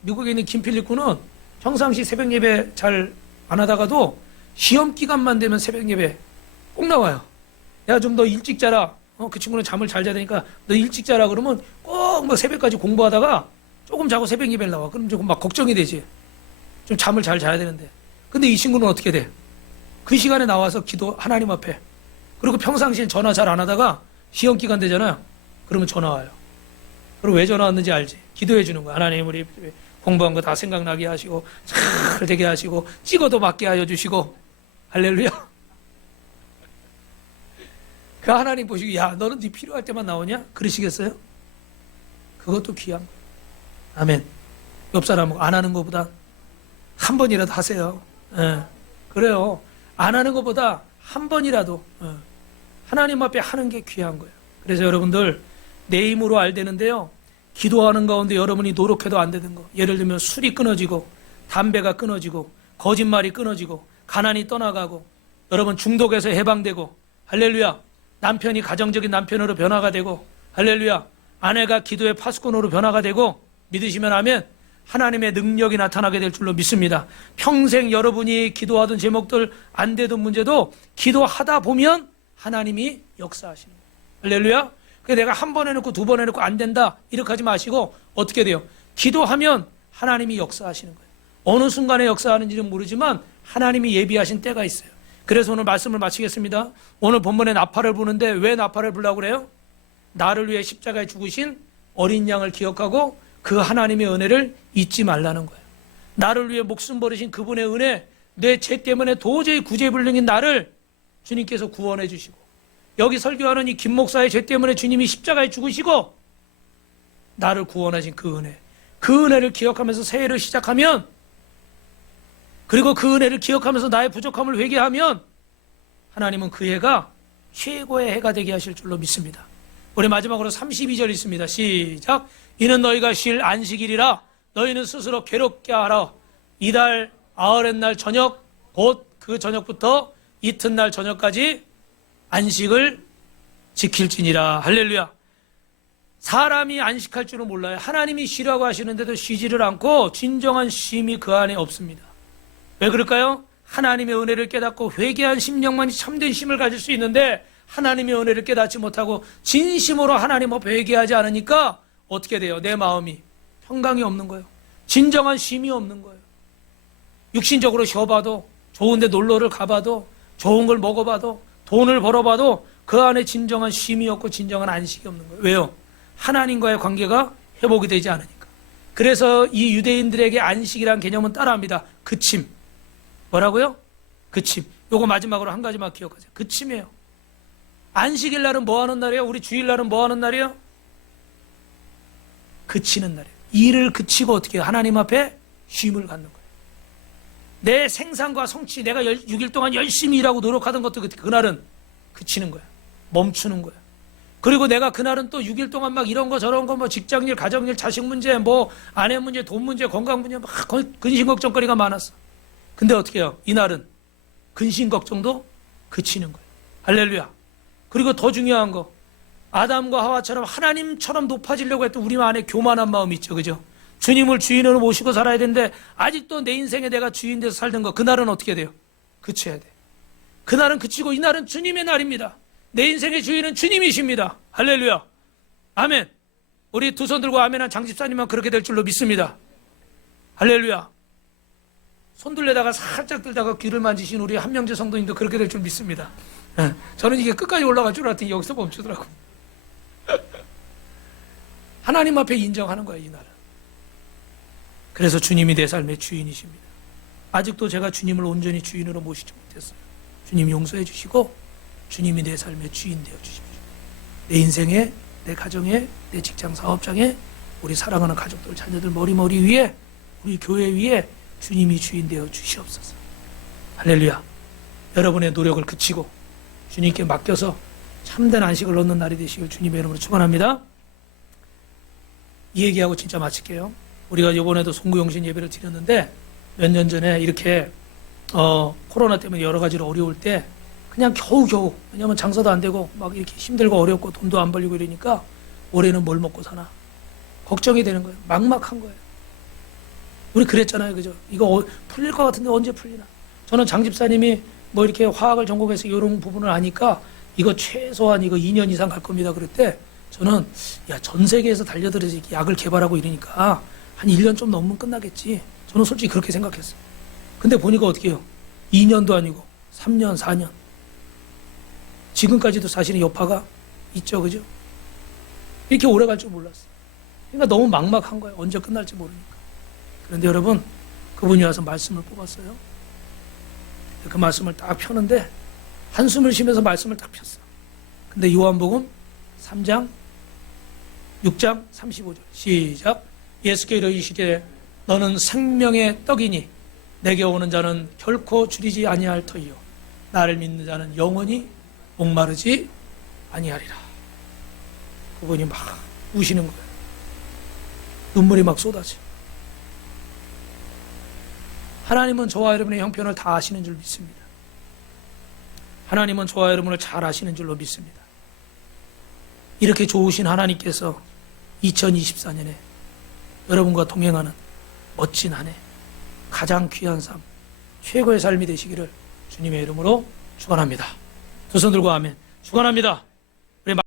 미국에 있는 김필립 군은 평상시 새벽 예배 잘 안 하다가도 시험 기간만 되면 새벽 예배 꼭 나와요. 야, 좀 더 일찍 자라. 그 친구는 잠을 잘 자야 되니까 너 일찍 자라 그러면 꼭 막 새벽까지 공부하다가 조금 자고 새벽 예배를 나와. 그럼 조금 막 걱정이 되지. 좀 잠을 잘 자야 되는데. 근데 이 친구는 어떻게 돼? 그 시간에 나와서 기도 하나님 앞에. 그리고 평상시엔 전화 잘 안 하다가 시험 기간 되잖아요. 그러면 전화 와요. 그리고 왜 전화 왔는지 알지? 기도해 주는 거야. 하나님 우리 공부한 거 다 생각나게 하시고 잘 되게 하시고 찍어도 맞게 하여 주시고 할렐루야. 그 하나님 보시고 야 너는 네 필요할 때만 나오냐? 그러시겠어요? 그것도 귀한 거예요. 아멘. 옆 사람은 안 하는 것보다 한 번이라도 하세요. 그래요. 안 하는 것보다 한 번이라도 하나님 앞에 하는 게 귀한 거예요. 그래서 여러분들 내 힘으로 알되는데요. 기도하는 가운데 여러분이 노력해도 안 되는 거. 예를 들면 술이 끊어지고 담배가 끊어지고 거짓말이 끊어지고 가난이 떠나가고 여러분 중독에서 해방되고 할렐루야. 남편이 가정적인 남편으로 변화가 되고 할렐루야. 아내가 기도의 파수꾼으로 변화가 되고 믿으시면 아멘. 하나님의 능력이 나타나게 될 줄로 믿습니다. 평생 여러분이 기도하던 제목들 안 되던 문제도 기도하다 보면 하나님이 역사하시는 거예요. 할렐루야. 내가 한 번 해놓고 두 번 해놓고 안 된다 이렇게 하지 마시고 어떻게 돼요? 기도하면 하나님이 역사하시는 거예요. 어느 순간에 역사하는지는 모르지만 하나님이 예비하신 때가 있어요. 그래서 오늘 말씀을 마치겠습니다. 오늘 본문에 나팔을 부는데 왜 나팔을 부려고 그래요? 나를 위해 십자가에 죽으신 어린 양을 기억하고 그 하나님의 은혜를 잊지 말라는 거예요. 나를 위해 목숨 버리신 그분의 은혜, 내 죄 때문에 도저히 구제불능인 나를 주님께서 구원해 주시고 여기 설교하는 이 김 목사의 죄 때문에 주님이 십자가에 죽으시고 나를 구원하신 그 은혜, 그 은혜를 기억하면서 새해를 시작하면 그리고 그 은혜를 기억하면서 나의 부족함을 회개하면 하나님은 그 해가 최고의 해가 되게 하실 줄로 믿습니다. 우리 마지막으로 32절 있습니다. 시작. 이는 너희가 쉴 안식일이라 너희는 스스로 괴롭게 하라. 이달 아흐렛 날 저녁 곧 그 저녁부터 이튿날 저녁까지 안식을 지킬지니라. 할렐루야. 사람이 안식할 줄은 몰라요. 하나님이 쉬라고 하시는데도 쉬지를 않고 진정한 쉼이 그 안에 없습니다. 왜 그럴까요? 하나님의 은혜를 깨닫고 회개한 심령만이 참된 쉼을 가질 수 있는데 하나님의 은혜를 깨닫지 못하고 진심으로 하나님 앞에 회개하지 않으니까 어떻게 돼요? 내 마음이 평강이 없는 거예요. 진정한 쉼이 없는 거예요. 육신적으로 쉬어봐도 좋은데 놀러를 가봐도 좋은 걸 먹어봐도 돈을 벌어봐도 그 안에 진정한 쉼이 없고 진정한 안식이 없는 거예요. 왜요? 하나님과의 관계가 회복이 되지 않으니까. 그래서 이 유대인들에게 안식이라는 개념은 따라합니다. 그침. 뭐라고요? 그침. 요거 마지막으로 한 가지만 기억하세요. 그침이에요. 안식일 날은 뭐 하는 날이에요? 우리 주일 날은 뭐 하는 날이에요? 그치는 날이에요. 일을 그치고 어떻게 해요? 하나님 앞에 쉼을 갖는 거예요. 내 생산과 성취, 내가 6일 동안 열심히 일하고 노력하던 것도 그날은 그치는 거야. 멈추는 거야. 그리고 내가 그날은 또 6일 동안 막 이런 거 저런 거 뭐 직장일, 가정일, 자식 문제, 뭐 아내 문제, 돈 문제, 건강 문제 막 근심 걱정거리가 많았어. 근데 어떻게 해요? 이날은 근심 걱정도 그치는 거예요. 할렐루야. 그리고 더 중요한 거, 아담과 하와처럼 하나님처럼 높아지려고 했던 우리 안에 교만한 마음이 있죠. 그죠? 주님을 주인으로 모시고 살아야 되는데 아직도 내 인생에 내가 주인 돼서 살던 거 그날은 어떻게 돼요? 그쳐야 돼. 그날은 그치고 이날은 주님의 날입니다. 내 인생의 주인은 주님이십니다. 할렐루야. 아멘. 우리 두 손 들고 아멘한 장집사님만 그렇게 될 줄로 믿습니다. 할렐루야. 손 들려다가 살짝 들다가 귀를 만지신 우리 한명재 성도님도 그렇게 될 줄 믿습니다. 저는 이게 끝까지 올라갈 줄 알았더니 여기서 멈추더라고. 하나님 앞에 인정하는 거예요, 이 날은. 그래서 주님이 내 삶의 주인이십니다. 아직도 제가 주님을 온전히 주인으로 모시지 못했어요. 주님 용서해 주시고 주님이 내 삶의 주인 되어 주십시오. 내 인생에, 내 가정에, 내 직장 사업장에, 우리 사랑하는 가족들, 자녀들 머리 위에, 우리 교회 위에 주님이 주인 되어 주시옵소서. 할렐루야. 여러분의 노력을 그치고 주님께 맡겨서 참된 안식을 얻는 날이 되시길 주님의 이름으로 축원합니다. 이 얘기하고 진짜 마칠게요. 우리가 이번에도 송구영신 예배를 드렸는데 몇 년 전에 이렇게 코로나 때문에 여러 가지로 어려울 때 그냥 겨우겨우, 왜냐면 장사도 안 되고 막 이렇게 힘들고 어렵고 돈도 안 벌리고 이러니까 올해는 뭘 먹고 사나 걱정이 되는 거예요. 막막한 거예요. 우리 그랬잖아요, 그죠? 이거 풀릴 것 같은데 언제 풀리나? 저는 장 집사님이 뭐 이렇게 화학을 전공해서 이런 부분을 아니까 이거 최소한 이거 2년 이상 갈 겁니다. 그랬대. 저는 야, 전 세계에서 달려들어서 약을 개발하고 이러니까 한 1년 좀 넘으면 끝나겠지. 저는 솔직히 그렇게 생각했어요. 근데 보니까 어떻게 해요? 2년도 아니고 3년, 4년. 지금까지도 사실은 여파가 있죠, 그죠? 이렇게 오래 갈 줄 몰랐어요. 그러니까 너무 막막한 거예요. 언제 끝날지 모르니까. 그런데 여러분, 그분이 와서 말씀을 뽑았어요. 그 말씀을 딱 펴는데 한숨을 쉬면서 말씀을 딱 폈어. 근데 요한복음 3장 6장 35절 시작. 예수께 이르시되 너는 생명의 떡이니 내게 오는 자는 결코 줄이지 아니할 터이요 나를 믿는 자는 영원히 목마르지 아니하리라. 그분이 막 우시는 거예요. 눈물이 막 쏟아져. 하나님은 저와 여러분의 형편을 다 아시는 줄 믿습니다. 하나님은 저와 여러분을 잘 아시는 줄로 믿습니다. 이렇게 좋으신 하나님께서 2024년에 여러분과 동행하는 멋진 한 해, 가장 귀한 삶, 최고의 삶이 되시기를 주님의 이름으로 축원합니다. 두 손 들고 아멘. 축원합니다.